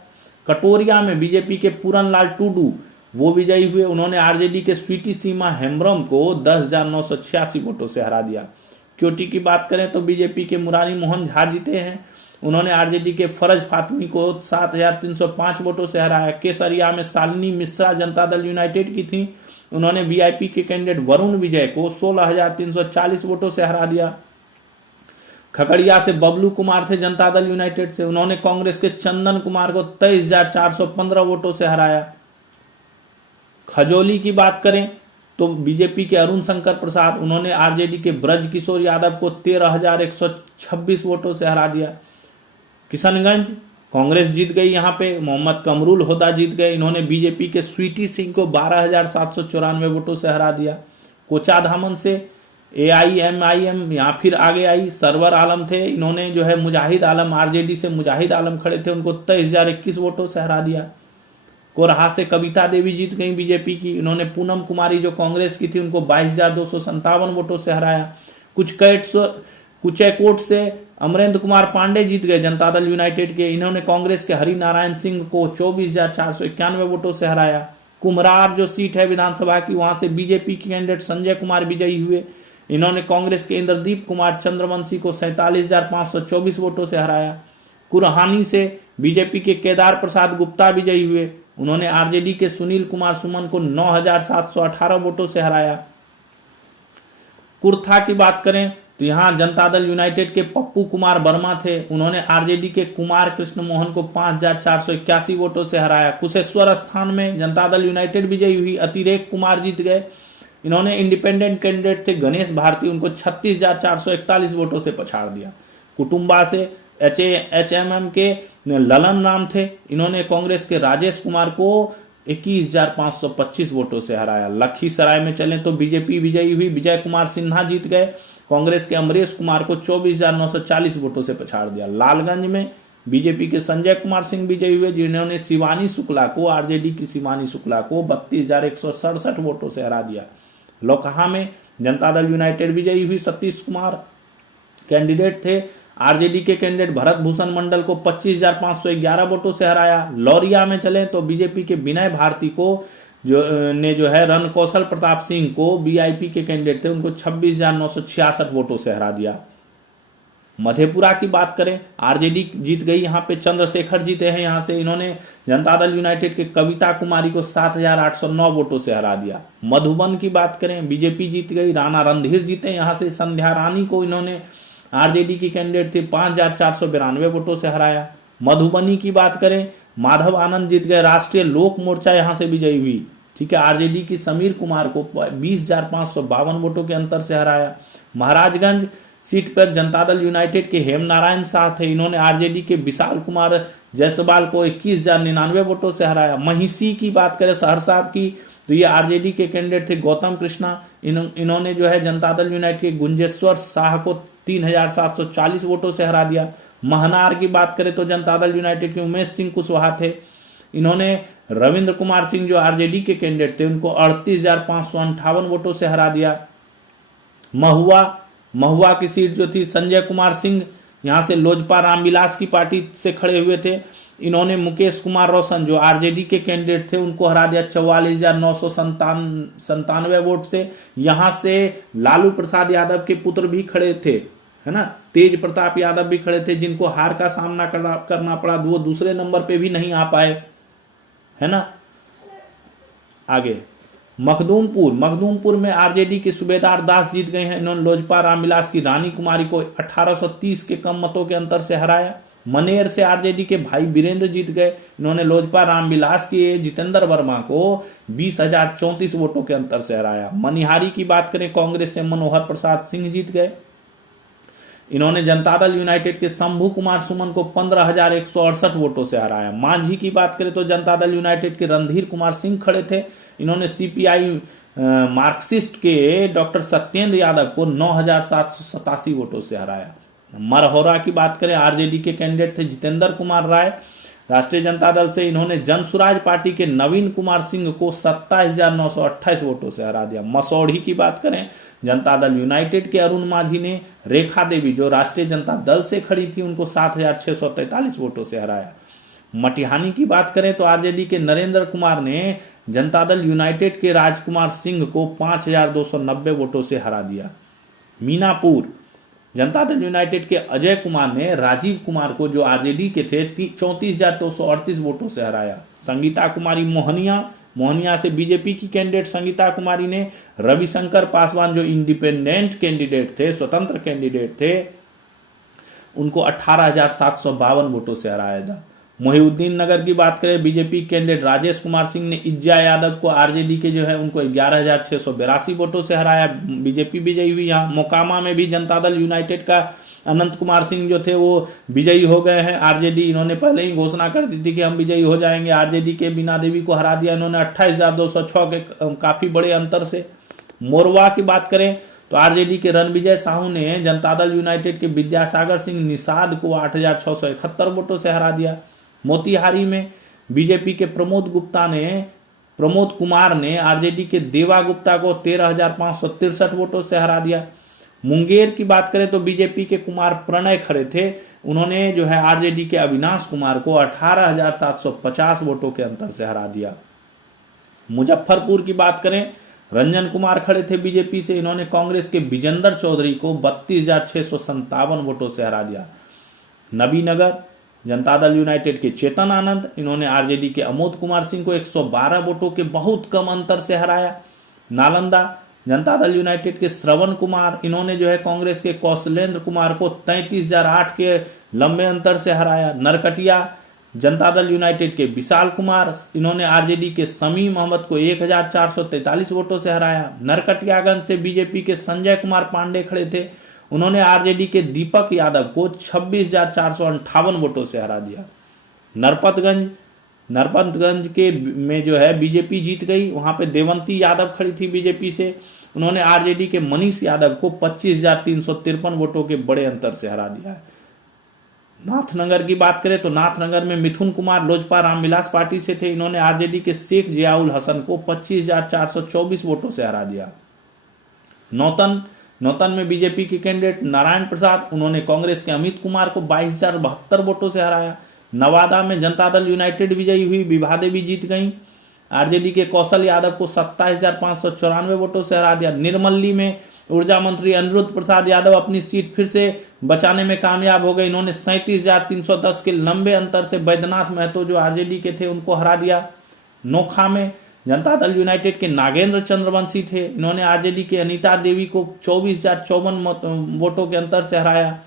कटोरिया में बीजेपी के पूरनलाल टूडू वो विजयी हुए। उन्होंने आरजेडी के स्वीटी सीमा हेम्ब्रम को 10,986 वोटों से हरा दिया। क्योटी की बात करें तो बीजेपी के मुरारी मोहन झा जीते हैं। उन्होंने आरजेडी के फरज फातमी को 7,305 वोटों से हराया। केसरिया में शालिनी मिश्रा जनता दल यूनाइटेड की थी। उन्होंने वीआईपी के कैंडिडेट वरुण विजय को 16,340 वोटों से हरा दिया। खगड़िया से बबलू कुमार थे जनता दल यूनाइटेड से। उन्होंने कांग्रेस के चंदन कुमार को 23,415 वोटों से हराया। खजौली की बात करें तो बीजेपी के अरुण शंकर प्रसाद, उन्होंने आरजेडी के ब्रज किशोर यादव को 13,126 वोटों से हरा दिया। किशनगंज कांग्रेस जीत गई, यहां पे मोहम्मद कमरुल होदा जीत गए। इन्होंने बीजेपी के स्वीटी सिंह को 12,794 वोटों से हरा दिया। कोचाधामन से AIMIM यहां फिर आगे आई। सरवर आलम थे, इन्होंने जो है मुजाहिद आलम, आरजेडी से मुजाहिद आलम खड़े थे, उनको 23,021 वोटों से हरा दिया। कोरहा से कविता देवी जीत गई बीजेपी की। इन्होंने पूनम कुमारी जो कांग्रेस की थी उनको 22,257 वोटों से हराया। कुचैकोट से अमरेंद्र कुमार पांडे जीत गए जनता दल यूनाइटेड के। इन्होंने कांग्रेस के हरि नारायण सिंह को 24,491 वोटों से हराया। कुम्हरार जो सीट है विधानसभा की, वहां से बीजेपी के कैंडिडेट संजय कुमार विजयी हुए। इन्होंने कांग्रेस के इंद्रदीप कुमार चंद्रवंशी को 47,524 वोटों से हराया। कुरहानी से बीजेपी के केदार प्रसाद गुप्ता विजयी हुए। उन्होंने आरजेडी के सुनील कुमार सुमन को 9,718 वोटों से हराया। कुर्था की बात करें तो यहां जनता दल यूनाइटेड के पप्पू कुमार वर्मा थे। उन्होंने आरजेडी के कुमार कृष्ण मोहन को 5,481 वोटों से हराया। कुशेश्वर स्थान में जनता दल यूनाइटेड विजयी हुई, अतिरेक कुमार जीत गए। इन्होंने इंडिपेंडेंट कैंडिडेट थे गणेश भारती, उनको 36,441 वोटों से पछाड़ दिया। कुटुंबा से HMM के ललन राम थे, इन्होंने कांग्रेस के राजेश कुमार को 21,525 वोटों से हराया। लखीसराय में चलें तो बीजेपी विजयी हुई, विजय कुमार सिन्हा जीत गए। कांग्रेस के अमरीश कुमार को 24,940 वोटों से पछाड़ दिया। लालगंज में बीजेपी के संजय कुमार सिंह विजयी हुए, जिन्होंने शिवानी शुक्ला को, आरजेडी की शिवानी शुक्ला को 32,167 वोटों से हरा दिया। लोकहा में जनता दल यूनाइटेड विजयी हुई, सतीश कुमार कैंडिडेट थे। आरजेडी के कैंडिडेट भरत भूषण मंडल को 25,511 वोटों से हराया। लौरिया में चले तो बीजेपी के विनय भारती को जो है रणकौशल प्रताप सिंह को, वीआईपी के कैंडिडेट थे, उनको 26,966 वोटों से हरा दिया। मधेपुरा की बात करें, आरजेडी जीत गई, यहां पे चंद्रशेखर जीते हैं यहां से। इन्होंने जनता दल यूनाइटेड के कविता कुमारी को 7,809 वोटों से हरा दिया। मधुबन की बात करें, बीजेपी जीत गई, राणा रणधीर जीते यहां से। संध्या रानी को इन्होंने, आरजेडी की कैंडिडेट थे, 5,492 वोटों से हराया। मधुबनी की बात करें, माधव आनंद जीत गए, राष्ट्रीय लोक मोर्चा यहां से विजयी हुई। ठीक है, आरजेडी की समीर कुमार को 20,552 वोटों के अंतर से हराया। महाराजगंज सीट पर जनता दल यूनाइटेड के हेम नारायण शाह थे, इन्होंने आरजेडी के विशाल कुमार जायसवाल को 21,099 वोटों से हराया। महिषी की बात करें सहरसा की, तो ये आरजेडी के कैंडिडेट थे गौतम कृष्णा, इन्होंने जो है जनता दल यूनाइटेड के गुंजेश्वर शाह को 3,740 वोटों से हरा दिया। महनार की बात करें तो जनता दल यूनाइटेड के उमेश सिंह कुशवाहा थे, इन्होंने रविंद्र कुमार सिंह जो आरजेडी के कैंडिडेट थे उनको 38,558 वोटों से हरा दिया। महुआ की सीट जो थी, संजय कुमार सिंह यहां से लोजपा रामविलास की पार्टी से खड़े हुए थे, इन्होंने मुकेश कुमार रोशन जो आरजेडी के कैंडिडेट थे उनको हरा दिया 44,997 वोट से। यहां से लालू प्रसाद यादव के पुत्र भी खड़े थे, है ना, तेज प्रताप यादव भी खड़े थे, जिनको हार का सामना करना पड़ा, वो दूसरे नंबर पे भी नहीं आ पाए, है ना। आगे मखदूमपुर में आरजेडी के सूबेदार दास जीत गए हैं, इन्होंने लोजपा रामविलास की रानी कुमारी को 1830 के कम मतों के अंतर से हराया। मनेर से आरजेडी के भाई वीरेंद्र जीत गए, इन्होंने लोजपा रामविलास के जितेंद्र वर्मा को 20,034 वोटों के अंतर से हराया। मनिहारी की बात करें, कांग्रेस से मनोहर प्रसाद सिंह जीत गए, इन्होंने जनता दल यूनाइटेड के शंभू कुमार सुमन को 15,168 वोटों से हराया। मांझी की बात करें तो जनता दल यूनाइटेड के रणधीर कुमार सिंह खड़े थे, इन्होंने सीपीआई मार्क्सिस्ट के डॉक्टर सत्येंद्र यादव को 9,787 वोटों से हराया। मरहौरा की बात करें, आरजेडी के कैंडिडेट थे जितेंद्र कुमार राय, राष्ट्रीय जनता दल से इन्होंने जनसुराज पार्टी के नवीन कुमार सिंह को 27,928 वोटों से हरा दिया। मसौढ़ी की बात करें, जनता दल यूनाइटेड के अरुण माझी ने रेखा देवी जो राष्ट्रीय जनता दल से खड़ी थी उनको 7,643 वोटों से हराया। मटिहानी की बात करें तो आरजेडी के नरेंद्र कुमार ने जनता दल यूनाइटेड के राजकुमार सिंह को 5,290 वोटों से हरा दिया। मीनापुर, जनता दल यूनाइटेड के अजय कुमार ने राजीव कुमार को जो आरजेडी के थे 34,238 वोटों से हराया। संगीता कुमारी मोहनिया से बीजेपी की कैंडिडेट संगीता कुमारी ने रविशंकर पासवान जो इंडिपेंडेंट कैंडिडेट थे, स्वतंत्र कैंडिडेट थे, उनको 18,752 वोटों से हराया था। मोहिउद्दीन नगर की बात करें, बीजेपी कैंडिडेट राजेश कुमार सिंह ने इज्जा यादव को आरजेडी के जो है उनको 11,682 वोटों से हराया। बीजेपी विजयी हुई। यहाँ मोकामा में भी जनता दल यूनाइटेड का अनंत कुमार सिंह जो थे वो विजयी हो गए हैं। आरजेडी इन्होंने पहले ही घोषणा कर दी थी कि हम विजयी हो जाएंगे। आरजेडी के बीना देवी को हरा दिया इन्होंने 28,206 के काफी बड़े अंतर से। मोरवा की बात करें तो आरजेडी के रणविजय साहू ने जनता दल यूनाइटेड के विद्यासागर सिंह निषाद को 8,671 वोटों से हरा दिया। मोतिहारी में बीजेपी के प्रमोद कुमार ने आरजेडी के देवा गुप्ता को 13,563 वोटों से हरा दिया। मुंगेर की बात करें तो बीजेपी के कुमार प्रणय खड़े थे, उन्होंने जो है आरजेडी के अविनाश कुमार को 18,750 वोटों के अंतर से हरा दिया। मुजफ्फरपुर की बात करें, रंजन कुमार खड़े थे बीजेपी से, इन्होंने कांग्रेस के विजेंदर चौधरी को 32,657 वोटों से हरा दिया। नबीनगर, जनता दल यूनाइटेड के चेतन आनंद, इन्होंने आरजेडी के अमोद कुमार सिंह को 112 वोटों के बहुत कम अंतर से हराया। नालंदा, जनता दल यूनाइटेड के श्रवण कुमार, इन्होंने जो है कांग्रेस के कौशलेंद्र कुमार को 33,008 के लंबे अंतर से हराया। नरकटिया, जनता दल यूनाइटेड के विशाल कुमार, इन्होंने आरजेडी के समीम अहमद को 1,443 वोटों से हराया। नरकटियागंज से बीजेपी के संजय कुमार पांडे खड़े थे, उन्होंने आरजेडी के दीपक यादव को 26,458 वोटों से हरा दिया। नरपतगंज के में जो है बीजेपी जीत गई, वहां पे देवंती यादव खड़ी थी बीजेपी से, उन्होंने आरजेडी के मनीष यादव को 25,353 वोटों के बड़े अंतर से हरा दिया है। नाथनगर की बात करें तो नाथनगर में मिथुन कुमार लोजपा रामविलास पार्टी से थे, इन्होंने आरजेडी के शेख जियाउल हसन को 25,424 वोटों से हरा दिया। नौतन में बीजेपी के कैंडिडेट नारायण प्रसाद, उन्होंने कांग्रेस के अमित कुमार को 22,072 वोटों से हराया। नवादा में जनता दल यूनाइटेड विजयी हुई, विभा देवी जीत गई, आरजेडी के कौशल यादव को 27,594 वोटों से हरा दिया। निर्मली में ऊर्जा मंत्री अनिरुद्ध प्रसाद यादव अपनी सीट फिर से बचाने में कामयाब हो गए, इन्होंने 37,310 के लंबे अंतर से बैद्यनाथ महतो जो आरजेडी के थे उनको हरा दिया। नोखा में जनता दल यूनाइटेड के नागेंद्र चंद्रवंशी थे, इन्होंने आरजेडी के अनीता देवी को 24,054 वोटों के अंतर से हराया।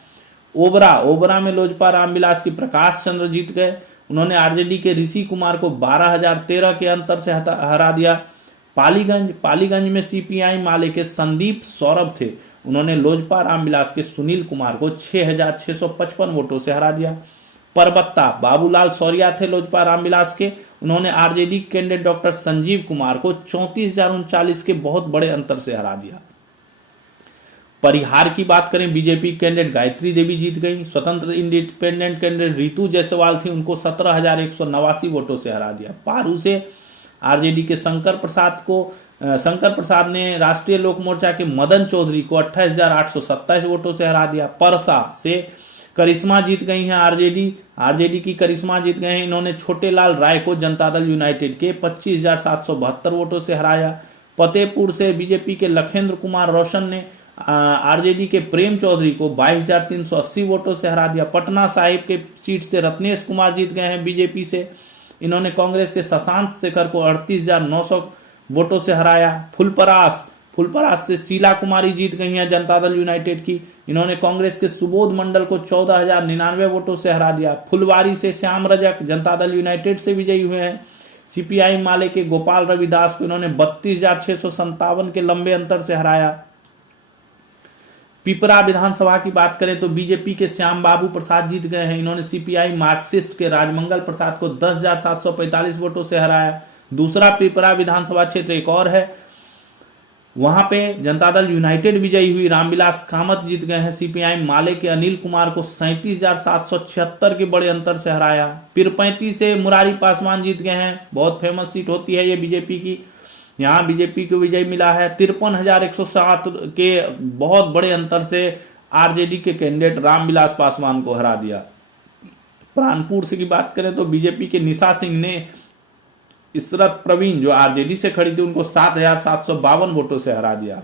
ओबरा में लोजपा रामविलास की प्रकाश चंद्र जीत गए, उन्होंने आरजेडी के ऋषि कुमार को 12,013 के अंतर से हरा दिया। पालीगंज में सीपीआई माले के संदीप सौरभ थे, उन्होंने लोजपा रामविलास के सुनील कुमार को 6,655 वोटों से हरा दिया। परबत्ता, बाबूलाल सौरिया थे लोजपा रामविलास के, उन्होंने RJD candidate doctor Sanjeev Kumar को 34,039 के बहुत बड़े अंतर से हरा दिया। परिहार की बात करें, बीजेपी कैंडिडेट गायत्री देवी जीत गई, स्वतंत्र इंडिपेंडेंट कैंडिडेट रितु जायसवाल थी, उनको 17,189 वोटों से हरा दिया। पारू से आरजेडी के शंकर प्रसाद ने राष्ट्रीय लोक मोर्चा के मदन चौधरी को 28,827 वोटों से हरा दिया। परसा से करिश्मा जीत गई हैं आरजेडी की करिश्मा जीत गए हैं, इन्होंने छोटे लाल राय को जनता दल यूनाइटेड के 25,772 वोटों से हराया। फतेहपुर से बीजेपी के लखेंद्र कुमार रोशन ने आरजेडी के प्रेम चौधरी को 22,380 वोटों से हरा दिया। पटना साहिब के सीट से रत्नेश कुमार जीत गए हैं बीजेपी से, इन्होंने कांग्रेस के शशांक शेखर को 38,900 वोटों से हराया। फुलपरास से शीला कुमारी जीत गई हैं जनता दल यूनाइटेड की, इन्होंने कांग्रेस के सुबोध मंडल को 14,099 वोटों से हरा दिया। फुलवारी से श्याम रजक जनता दल यूनाइटेड से विजयी हुए हैं। सीपीआई माले के गोपाल रविदास को इन्होंने 32,657 के लंबे अंतर से हराया। पिपरा विधानसभा की बात करें तो बीजेपी के श्याम बाबू प्रसाद जीत गए हैं, इन्होंने सीपीआई मार्क्सिस्ट के राजमंगल प्रसाद को 10,745 वोटों से हराया। दूसरा पिपरा विधानसभा क्षेत्र एक और है, वहां पे जनता दल यूनाइटेड विजयी हुई, रामविलास कामत जीत गए हैं। सीपीआई माले के अनिल कुमार को 37,776 के बड़े अंतर से हराया। पीरपैंती से मुरारी पासवान जीत गए हैं, बहुत फेमस सीट होती है ये बीजेपी की, यहां बीजेपी को विजय मिला है। 53,107 के बहुत बड़े अंतर से आरजेडी के कैंडिडेट रामविलास पासवान को हरा दिया। प्राणपुर से की बात करें तो बीजेपी के निशा सिंह ने इसरत प्रवीण जो आरजेडी से खड़ी थी उनको 7,752 वोटों से हरा दिया।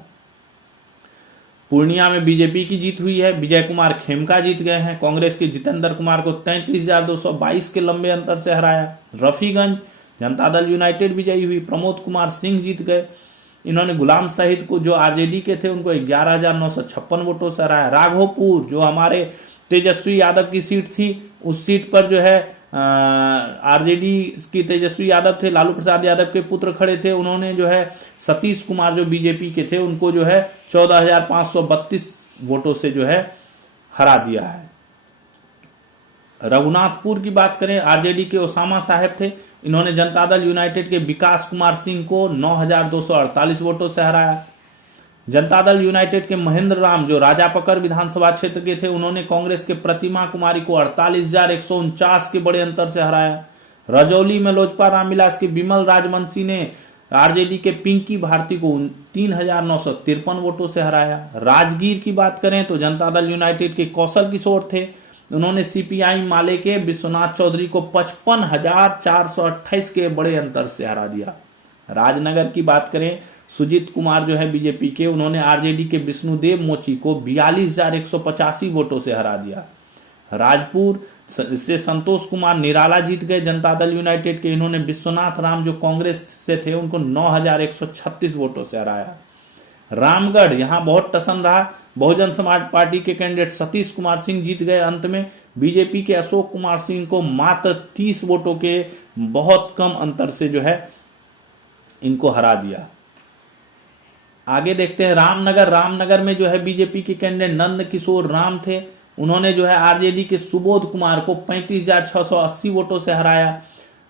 पूर्णिया में बीजेपी की जीत हुई है, विजय कुमार खेमका जीत गए हैं। कांग्रेस के जितेंद्र कुमार को 33,222 के लंबे अंतर से हराया। रफीगंज जनता दल यूनाइटेड विजयी हुई, प्रमोद कुमार सिंह जीत गए। इन्होंने गुलाम शहीद को जो आरजेडी के थे उनको 11,956 वोटों से हराया। राघोपुर जो हमारे तेजस्वी यादव की सीट थी, उस सीट पर जो है आरजेडी की तेजस्वी यादव थे, लालू प्रसाद यादव के पुत्र खड़े थे, उन्होंने जो है सतीश कुमार जो बीजेपी के थे उनको जो है 14,532 वोटों से जो है हरा दिया है। रघुनाथपुर की बात करें, आरजेडी के ओसामा साहब थे, इन्होंने जनता दल यूनाइटेड के विकास कुमार सिंह को 9,248 वोटों से हराया। जनता दल यूनाइटेड के महेंद्र राम जो राजापकर विधानसभा क्षेत्र के थे, उन्होंने कांग्रेस के प्रतिमा कुमारी को 48,149 के बड़े अंतर से हराया। रजौली में लोजपा रामविलास के विमल राजवंशी ने आरजेडी के पिंकी भारती को 3,953 वोटों से हराया। राजगीर की बात करें तो जनता दल यूनाइटेड के कौशल किशोर थे, उन्होंने सीपीआई माले के विश्वनाथ चौधरी को 55,428 के बड़े अंतर से हरा दिया। राजनगर की बात करें, सुजीत कुमार जो है बीजेपी के, उन्होंने आरजेडी के विष्णुदेव मोची को 42,185 वोटों से हरा दिया। राजपुर से संतोष कुमार निराला जीत गए जनता दल यूनाइटेड के, इन्होंने विश्वनाथ राम जो कांग्रेस से थे उनको 9,136 वोटों से हराया। रामगढ़ यहां बहुत टसन रहा, बहुजन समाज पार्टी के कैंडिडेट सतीश कुमार सिंह जीत गए। अंत में बीजेपी के अशोक कुमार सिंह को मात्र 30 वोटों के बहुत कम अंतर से जो है इनको हरा दिया। आगे देखते हैं रामनगर। रामनगर में जो है बीजेपी के कैंडिडेट नंद किशोर राम थे, उन्होंने जो है आरजेडी के सुबोध कुमार को 35,680 वोटों से हराया।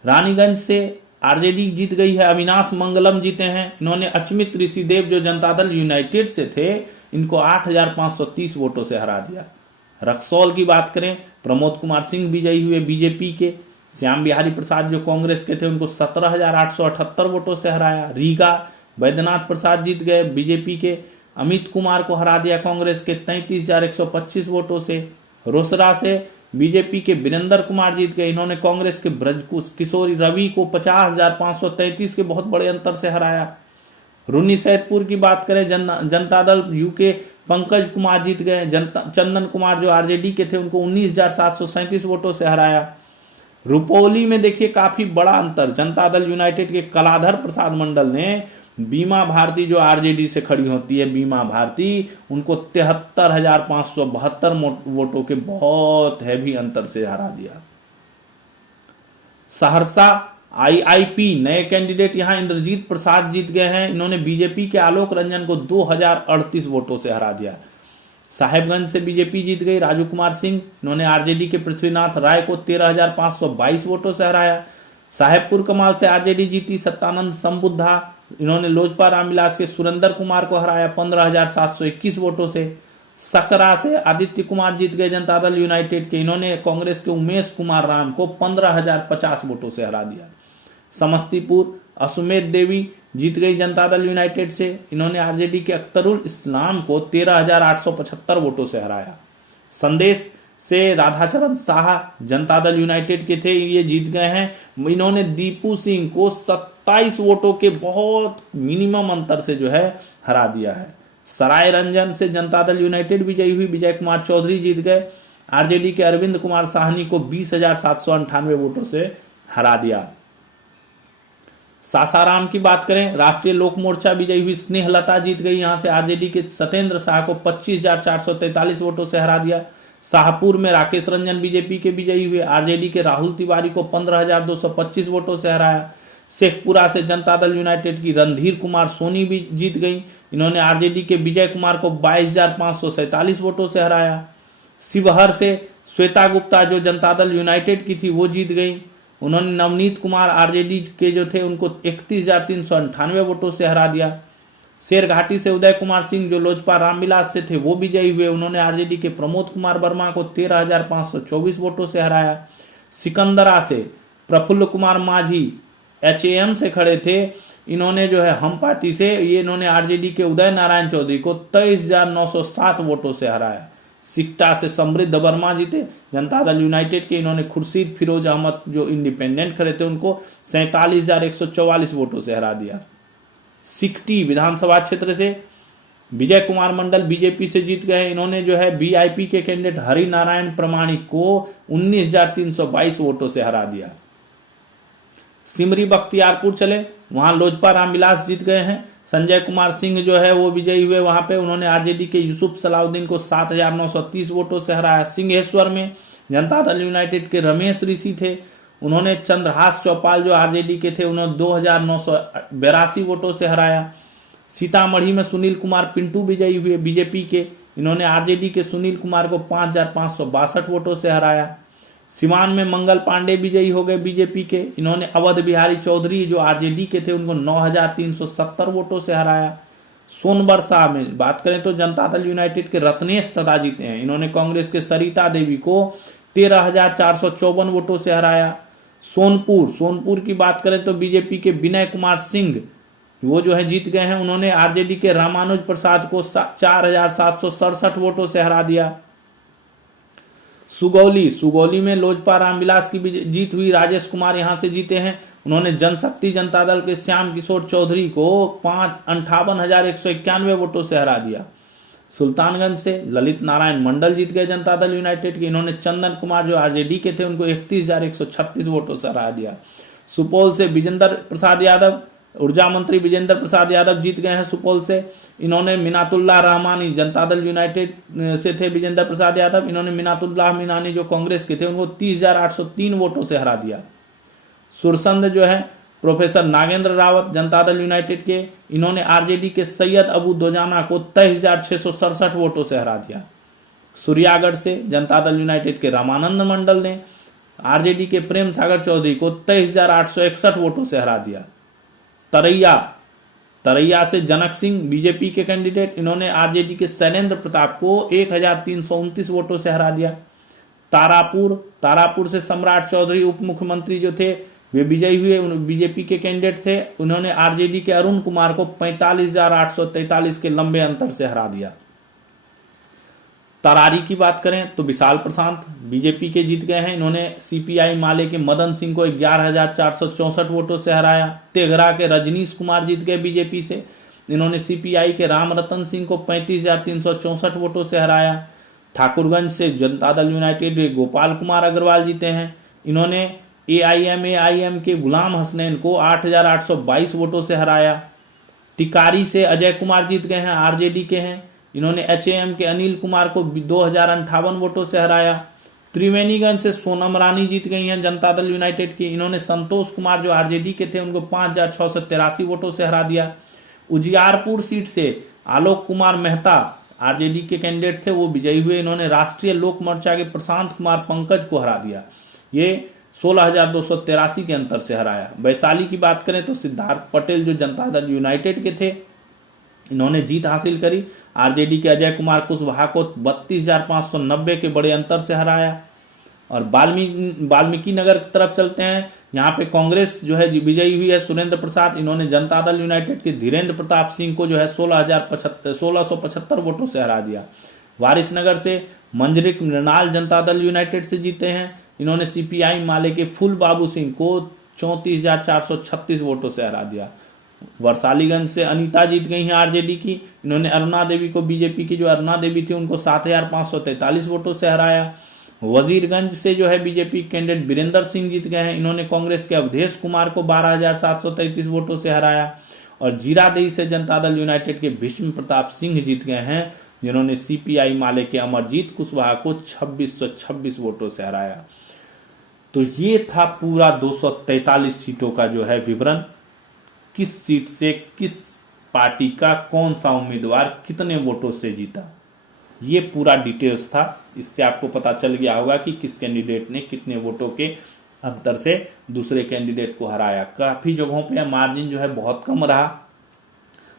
रानीगंज से आरजेडी जीत गई है, अविनाश मंगलम जीते हैं, इन्होंने अचमित ऋषिदेव जो जनता दल यूनाइटेड से थे इनको 8,530 वोटों से हरा दिया। रक्सौल की बात करें, प्रमोद कुमार सिंह विजयी हुए बीजेपी के, श्याम बिहारी प्रसाद जो कांग्रेस के थे उनको 17,878 वोटों से हराया। रीगा बैद्यनाथ प्रसाद जीत गए बीजेपी के, अमित कुमार को हरा दिया कांग्रेस के 33,125 वोटों से। रोसड़ा से बीजेपी के वीरेंद्र कुमार जीत गए, इन्होंने कांग्रेस के ब्रज किशोरी रवि को 50,533 के बहुत बड़े अंतर से हराया। रूनी सैदपुर की बात करें, जनता दल यूके पंकज कुमार जीत गए, चंदन कुमार जो आरजेडी के थे उनको 19,737 वोटों से हराया। रुपौली में देखिए काफी बड़ा अंतर, जनता दल यूनाइटेड के कलाधर प्रसाद मंडल ने बीमा भारती जो आरजेडी से खड़ी होती है, बीमा भारती, उनको 73,572 वोटों के बहुत हैवी अंतर से हरा दिया। सहरसा आईआईपी नए कैंडिडेट यहां इंद्रजीत प्रसाद जीत गए हैं, इन्होंने बीजेपी के आलोक रंजन को 2,038 वोटों से हरा दिया। साहेबगंज से बीजेपी जीत गई, राजू कुमार सिंह, इन्होंने आरजेडी के पृथ्वीनाथ राय को 13,522 वोटों से हराया। साहेबपुर कमाल से आरजेडी जीती सत्यानंद संबुद्धा, इन्होंने लोजपा रामविलास के सुरेंद्र कुमार को हराया 15,721 वोटों से। सकरा से आदित्य कुमार जीत गए जनता दल यूनाइटेड के, इन्होंने कांग्रेस के उमेश कुमार राम को 15,050 वोटों से हरा दिया। समस्तीपुर अश्वमेध देवी जीत गई जनता दल यूनाइटेड से, इन्होंने आरजेडी के अख्तरुल इस्लाम को 13,875 वोटों से हराया। संदेश से राधाचरण शाह जनता दल यूनाइटेड के थे, ये जीत गए हैं, इन्होंने दीपू सिंह को 27 वोटों के बहुत मिनिमम अंतर से जो है हरा दिया है। सराय रंजन से जनता दल यूनाइटेड विजयी हुई, विजय कुमार चौधरी जीत गए, आरजेडी के अरविंद कुमार साहनी को 20,798 वोटों से हरा दिया। सासाराम की बात करें, राष्ट्रीय लोक मोर्चा विजयी हुई, स्नेहलता जीत गई, यहां से आरजेडी के सत्येंद्र शाह को 25,443 वोटों से हरा दिया। शाहपुर में राकेश रंजन बीजेपी के विजयी हुए, आरजेडी के राहुल तिवारी को 15,225 वोटों से हराया। शेखपुरा से जनता दल यूनाइटेड की रणधीर कुमार सोनी भी जीत गई, इन्होंने आरजेडी के विजय कुमार को 22,547 वोटों से हराया। शिवहर से श्वेता गुप्ता जो जनता दल यूनाइटेड की थी वो जीत गई, उन्होंने नवनीत कुमार आरजेडी के जो थे उनको 31,398 वोटों से हरा दिया। शेरघाटी से उदय कुमार सिंह जो लोजपा रामविलास से थे वो विजयी हुए, उन्होंने आरजेडी के प्रमोद कुमार वर्मा को 13,524 वोटों से हराया। सिकंदरा से प्रफुल्ल कुमार माझी एचएएम से खड़े थे, इन्होंने जो है हम पार्टी से ये इन्होंने आरजेडी के उदय नारायण चौधरी को 23,907 वोटों से हराया। सिकटा से समृद्ध वर्मा जीते जनता दल यूनाइटेड के, इन्होंने खुर्शीद फिरोज अहमद जो इंडिपेंडेंट खड़े थे उनको 47,144 वोटों से हरा दिया। सिकटी विधानसभा क्षेत्र से विजय कुमार मंडल बीजेपी से जीत गए, इन्होंने जो है बीआईपी के कैंडिडेट हरि नारायण प्रमाणिक को 19,322 वोटों से हरा दिया। सिमरी बख्तियारपुर चले, वहां लोजपा रामविलास जीत गए हैं, संजय कुमार सिंह जो है वो विजयी हुए वहां पे, उन्होंने आरजेडी के यूसुफ सलाउद्दीन को 7,930 वोटों से हराया। सिंहेश्वर में जनता दल यूनाइटेड के रमेश ऋषि थे, उन्होंने चंद्रहास चौपाल जो आरजेडी के थे उन्होंने 2,982 वोटों से हराया। सीतामढ़ी में सुनील कुमार पिंटू विजयी हुए बीजेपी के, इन्होंने आरजेडी के सुनील कुमार को 5,562 वोटों से हराया। सिवान में मंगल पांडे विजयी हो गए बीजेपी के, इन्होंने अवध बिहारी चौधरी जो आरजेडी के थे उनको 9,370 वोटों से हराया। सोनबरसा में बात करें तो जनता दल यूनाइटेड के रत्नेश सदा जीते हैं, इन्होंने कांग्रेस के सरिता देवी को 13,454 वोटों से हराया। सोनपुर की बात करें तो बीजेपी के विनय कुमार सिंह वो जो है जीत गए हैं, उन्होंने आरजेडी के रामानुज प्रसाद को 4,767 वोटों से हरा दिया। सुगौली में लोजपा रामविलास की जीत हुई, राजेश कुमार यहां से जीते हैं, उन्होंने जनशक्ति जनता दल के श्याम किशोर चौधरी को 58,191 वोटों से हरा दिया। सुल्तानगंज से ललित नारायण मंडल जीत गए जनता दल यूनाइटेड के, इन्होंने चंदन कुमार जो आरजेडी के थे उनको 31,136 वोटों से हरा दिया। सुपौल से विजेंद्र प्रसाद यादव, ऊर्जा मंत्री विजेंद्र प्रसाद यादव जीत गए हैं सुपौल से, इन्होंने मिनातुल्लाह रहमानी जनता दल यूनाइटेड से थे विजेंद्र प्रसाद यादव, इन्होंने मिनातुल्लाह मीनानी जो कांग्रेस के थे उनको 30,803 वोटों से हरा दिया। सुरसंद जो है प्रोफेसर नागेंद्र रावत जनता दल यूनाइटेड के, इन्होंने आरजेडी के सैयद अबू दोजाना को 23,667 वोटों से हरा दिया। सूर्यागढ़ से जनता दल यूनाइटेड के रामानंद मंडल ने आरजेडी के प्रेम सागर चौधरी को 23,861 वोटों से हरा दिया। तरैया से जनक सिंह बीजेपी के कैंडिडेट, इन्होंने आरजेडी के शैलेंद्र प्रताप को 1,329 वोटों से हरा दिया। तारापुर से सम्राट चौधरी उप मुख्यमंत्री जो थे वे विजयी हुए, बीजेपी के कैंडिडेट थे, उन्होंने आरजेडी के अरुण कुमार को 45,843 के लंबे अंतर से हरा दिया। तरारी की बात करें तो विशाल प्रशांत बीजेपी के जीत गए हैं, इन्होंने सीपीआई माले के मदन सिंह को 11,464 वोटों से हराया। तेघरा के रजनीश कुमार जीत गए बीजेपी से, इन्होंने सीपीआई के राम रतन सिंह को 35,364 वोटों से हराया। ठाकुरगंज से जनता दल यूनाइटेड के गोपाल कुमार अग्रवाल जीते हैं, इन्होंने एआईएम के गुलाम हसनैन को 8,822 वोटों से हराया। टिकारी से अजय कुमार जीत गए हैं, आरजेडी के हैं, इन्होंने एचएएम के अनिल कुमार को 2,058 वोटों से हराया। त्रिवेणीगंज से सोनम रानी जीत गई हैं जनता दल यूनाइटेड की, इन्होंने संतोष कुमार जो आरजेडी के थे उनको 5,683 वोटों से हरा दिया। उजियारपुर सीट से आलोक कुमार मेहता आरजेडी के कैंडिडेट थे वो विजयी हुए, इन्होंने राष्ट्रीय लोक मोर्चा के प्रशांत कुमार पंकज को हरा दिया, ये 16,283 के अंतर से हराया। वैशाली की बात करें तो सिद्धार्थ पटेल जो जनता दल यूनाइटेड के थे इन्होंने जीत हासिल करी, आरजेडी के अजय कुमार कुशवाहा को 32,590 के बड़े अंतर से हराया। और वाल्मीकि नगर की तरफ चलते हैं, यहाँ पे कांग्रेस जो है विजयी हुई है सुरेंद्र प्रसाद, इन्होंने जनता दल यूनाइटेड के धीरेन्द्र प्रताप सिंह को जो है 16,175 वोटों से हरा दिया। वारिसनगर से मंजरिक मृणाल जनता दल यूनाइटेड से जीते हैं, इन्होंने सीपीआई माले के फूल बाबू सिंह को 34,436 वोटों से हरा दिया। वरसालीगंज से अनीता जीत गई हैं आरजेडी की, इन्होंने अरुणा देवी को, बीजेपी की जो अरुणा देवी थी उनको 7,543 वोटों से हराया। वजीरगंज से जो है बीजेपी कैंडिडेट वीरेंद्र सिंह जीत गए हैं, इन्होंने कांग्रेस के अवधेश कुमार को 12,733 वोटों से हराया। और जीरादेई से जनता दल यूनाइटेड के भीष्म प्रताप सिंह जीत गए हैं, जिन्होंने सीपीआई माले के अमरजीत कुशवाहा को 2,626 वोटों से हराया। तो ये था पूरा 243 सीटों का जो है विवरण, किस सीट से किस पार्टी का कौन सा उम्मीदवार कितने वोटों से जीता, ये पूरा डिटेल्स था। इससे आपको पता चल गया होगा कि किस कैंडिडेट ने कितने वोटों के अंतर से दूसरे कैंडिडेट को हराया। काफी जगहों पे मार्जिन जो है बहुत कम रहा,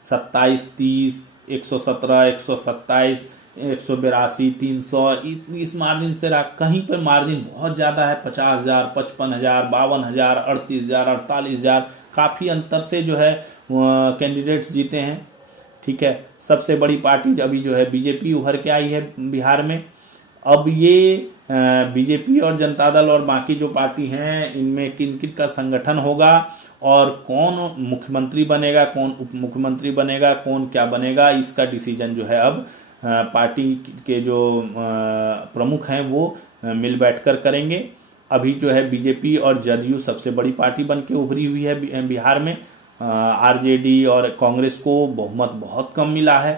27, 30, 117, 127, 182, 300, इस मार्जिन से रहा। कहीं पर मार्जिन बहुत ज्यादा है, 50,000, 55,000, 52,000, 38,000, 48,000, काफी अंतर से जो है कैंडिडेट्स जीते हैं। ठीक है, सबसे बड़ी पार्टी अभी जो है बीजेपी उभर के आई है बिहार में। अब ये बीजेपी और जनता दल और बाकी जो पार्टी हैं, इनमें किन किन का संगठन होगा और कौन मुख्यमंत्री बनेगा, कौन उप मुख्यमंत्री बनेगा, कौन क्या बनेगा, इसका डिसीजन जो है अब पार्टी के जो प्रमुख हैं वो मिल बैठकर करेंगे। अभी जो है बीजेपी और जदयू सबसे बड़ी पार्टी बन के उभरी हुई है बिहार में। आरजेडी और कांग्रेस को बहुमत बहुत कम मिला है।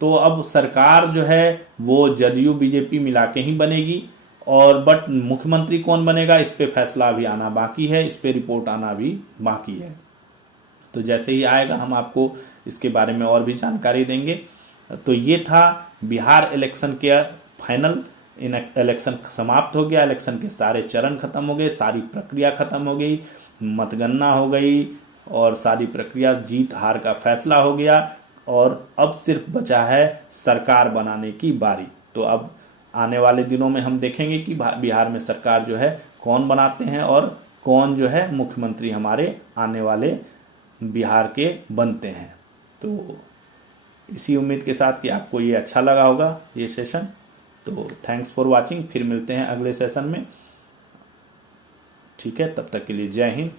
तो अब सरकार जो है वो जदयू बीजेपी मिला के ही बनेगी। और बट मुख्यमंत्री कौन बनेगा इस पे फैसला अभी आना बाकी है, इस पे रिपोर्ट आना भी बाकी है। तो जैसे ही आएगा हम आपको इसके बारे में और भी जानकारी देंगे। तो ये था बिहार इलेक्शन के फाइनल। इलेक्शन समाप्त हो गया, इलेक्शन के सारे चरण खत्म हो गए, सारी प्रक्रिया खत्म हो गई, मतगणना हो गई और सारी प्रक्रिया जीत हार का फैसला हो गया। और अब सिर्फ बचा है सरकार बनाने की बारी। तो अब आने वाले दिनों में हम देखेंगे कि बिहार में सरकार जो है कौन बनाते हैं और कौन जो है मुख्यमंत्री हमारे आने वाले बिहार के बनते हैं। तो इसी उम्मीद के साथ कि आपको ये अच्छा लगा होगा ये सेशन। तो थैंक्स फॉर वाचिंग, फिर मिलते हैं अगले सेशन में। ठीक है, तब तक के लिए जय हिंद।